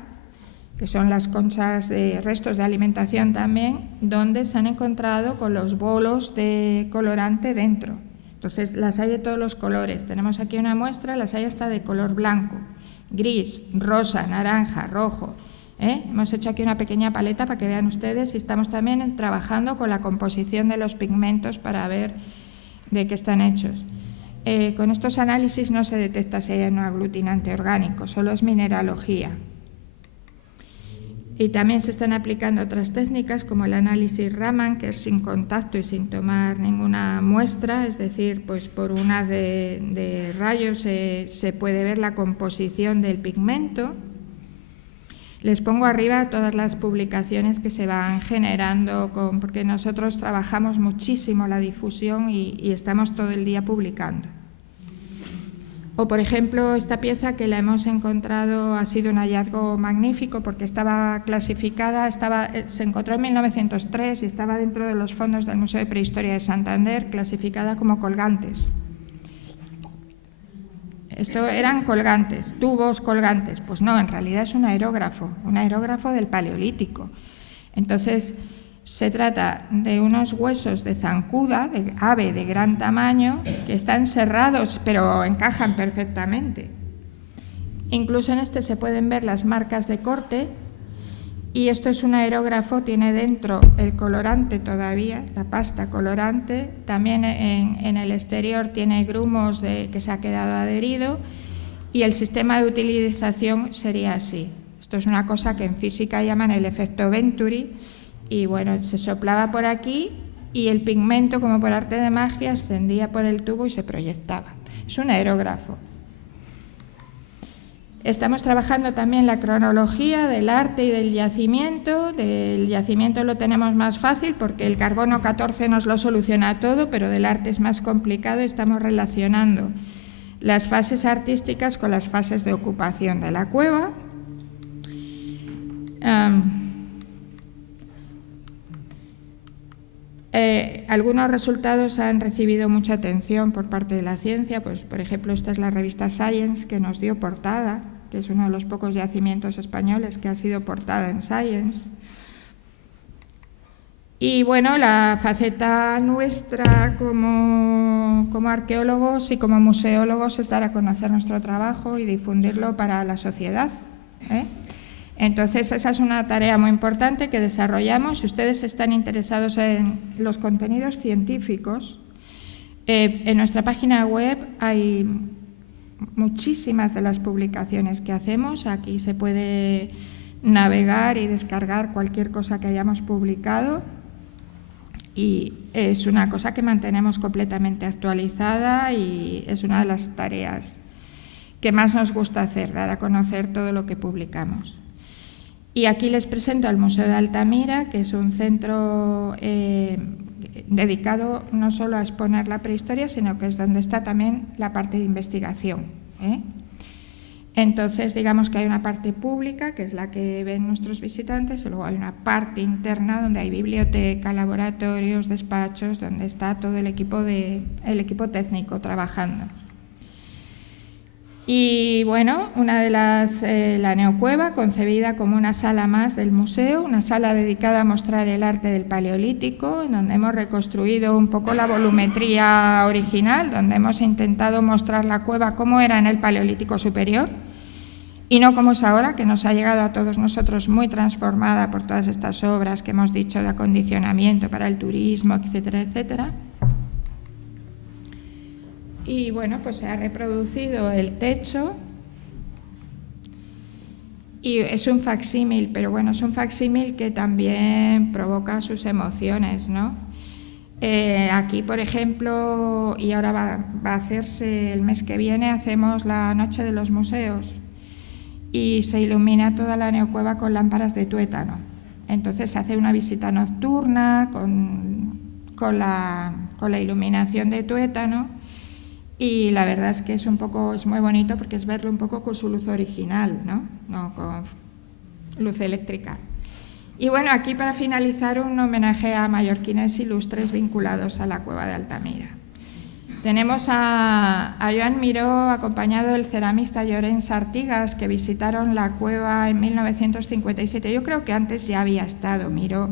que son las conchas de restos de alimentación también, donde se han encontrado con los bolos de colorante dentro. Entonces las hay de todos los colores. Tenemos aquí una muestra, las hay hasta de color blanco, gris, rosa, naranja, rojo. Hemos hecho aquí una pequeña paleta para que vean ustedes y estamos también trabajando con la composición de los pigmentos para ver de qué están hechos. Con estos análisis no se detecta si hay un aglutinante orgánico, solo es mineralogía. Y también se están aplicando otras técnicas como el análisis Raman, que es sin contacto y sin tomar ninguna muestra, es decir, pues por una de rayos se puede ver la composición del pigmento. Les pongo arriba todas las publicaciones que se van generando, porque nosotros trabajamos muchísimo la difusión y estamos todo el día publicando. O, por ejemplo, esta pieza que la hemos encontrado ha sido un hallazgo magnífico porque estaba clasificada, se encontró en 1903 y estaba dentro de los fondos del Museo de Prehistoria de Santander, clasificada como colgantes. Esto eran colgantes, tubos colgantes. Pues no, en realidad es un aerógrafo del Paleolítico. Entonces, se trata de unos huesos de zancuda, de ave de gran tamaño, que están cerrados, pero encajan perfectamente. Incluso en este se pueden ver las marcas de corte. Y esto es un aerógrafo, tiene dentro el colorante todavía, la pasta colorante. También en el exterior tiene grumos que se ha quedado adherido y el sistema de utilización sería así. Esto es una cosa que en física llaman el efecto Venturi y bueno, se soplaba por aquí y el pigmento, como por arte de magia, ascendía por el tubo y se proyectaba. Es un aerógrafo. Estamos trabajando también la cronología del arte y del yacimiento. Del yacimiento lo tenemos más fácil porque el carbono 14 nos lo soluciona todo, pero del arte es más complicado. Estamos relacionando las fases artísticas con las fases de ocupación de la cueva. Algunos resultados han recibido mucha atención por parte de la ciencia, pues por ejemplo esta es la revista Science que nos dio portada, que es uno de los pocos yacimientos españoles que ha sido portada en Science. Y bueno, la faceta nuestra como arqueólogos y como museólogos es dar a conocer nuestro trabajo y difundirlo para la sociedad, Entonces, esa es una tarea muy importante que desarrollamos. Si ustedes están interesados en los contenidos científicos, en nuestra página web hay muchísimas de las publicaciones que hacemos. Aquí se puede navegar y descargar cualquier cosa que hayamos publicado y es una cosa que mantenemos completamente actualizada y es una de las tareas que más nos gusta hacer, dar a conocer todo lo que publicamos. Y aquí les presento al Museo de Altamira, que es un centro dedicado no solo a exponer la prehistoria, sino que es donde está también la parte de investigación. Entonces, digamos que hay una parte pública, que es la que ven nuestros visitantes, y luego hay una parte interna donde hay biblioteca, laboratorios, despachos, donde está todo el equipo técnico trabajando. Y bueno, una de la Neocueva, concebida como una sala más del museo, una sala dedicada a mostrar el arte del Paleolítico, en donde hemos reconstruido un poco la volumetría original, donde hemos intentado mostrar la cueva como era en el Paleolítico superior y no como es ahora, que nos ha llegado a todos nosotros muy transformada por todas estas obras que hemos dicho de acondicionamiento para el turismo, etcétera, etcétera. Y bueno, pues se ha reproducido el techo y es un facsímil, pero bueno, es un facsímil que también provoca sus emociones, ¿no? Aquí, por ejemplo, y ahora va a hacerse el mes que viene, hacemos la Noche de los Museos y se ilumina toda la Neocueva con lámparas de tuétano. Entonces se hace una visita nocturna con la iluminación de tuétano. Y la verdad es que es muy bonito porque es verlo un poco con su luz original, no con luz eléctrica. Y bueno, aquí para finalizar un homenaje a mallorquines ilustres vinculados a la cueva de Altamira. Tenemos a Joan Miró acompañado del ceramista Llorenç Artigas, que visitaron la cueva en 1957. Yo creo que antes ya había estado Miró,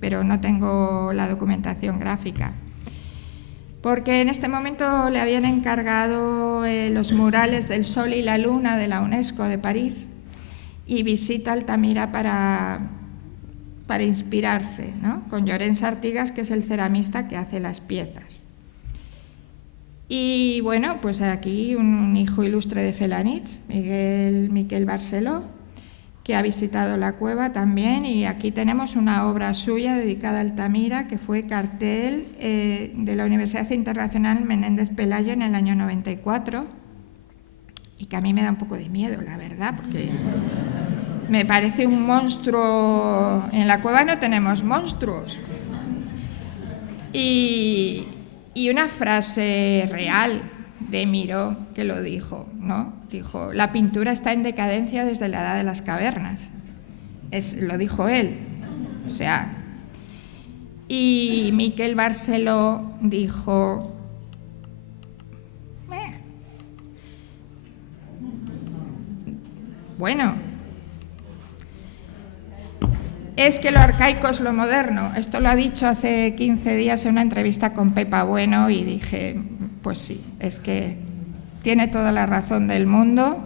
pero no tengo la documentación gráfica. porque en este momento le habían encargado los murales del Sol y la Luna de la UNESCO de París y visita Altamira para inspirarse, ¿no? Con Llorens Artigas, que es el ceramista que hace las piezas. Y bueno, pues aquí un hijo ilustre de Felanitx, Miquel Barceló, que ha visitado la cueva también, y aquí tenemos una obra suya dedicada a Altamira, que fue cartel de la Universidad Internacional Menéndez Pelayo en el año 94, y que a mí me da un poco de miedo, la verdad, porque me parece un monstruo. En la cueva no tenemos monstruos. Y una frase real de Miró, que lo dijo, ¿no? Dijo, la pintura está en decadencia desde la edad de las cavernas. Lo dijo él. O sea, y Miquel Barceló dijo, bueno, es que lo arcaico es lo moderno. Esto lo ha dicho hace 15 días en una entrevista con Pepa Bueno y dije, pues sí, es que tiene toda la razón del mundo,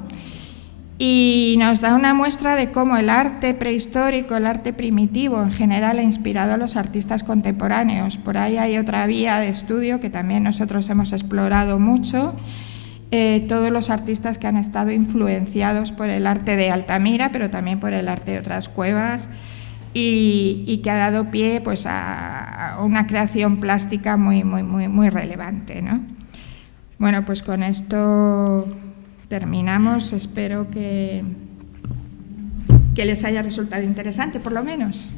y nos da una muestra de cómo el arte prehistórico, el arte primitivo en general ha inspirado a los artistas contemporáneos. Por ahí hay otra vía de estudio que también nosotros hemos explorado mucho, todos los artistas que han estado influenciados por el arte de Altamira, pero también por el arte de otras cuevas, y que ha dado pie pues a una creación plástica muy relevante, ¿no? Bueno, pues con esto terminamos. Espero que les haya resultado interesante, por lo menos.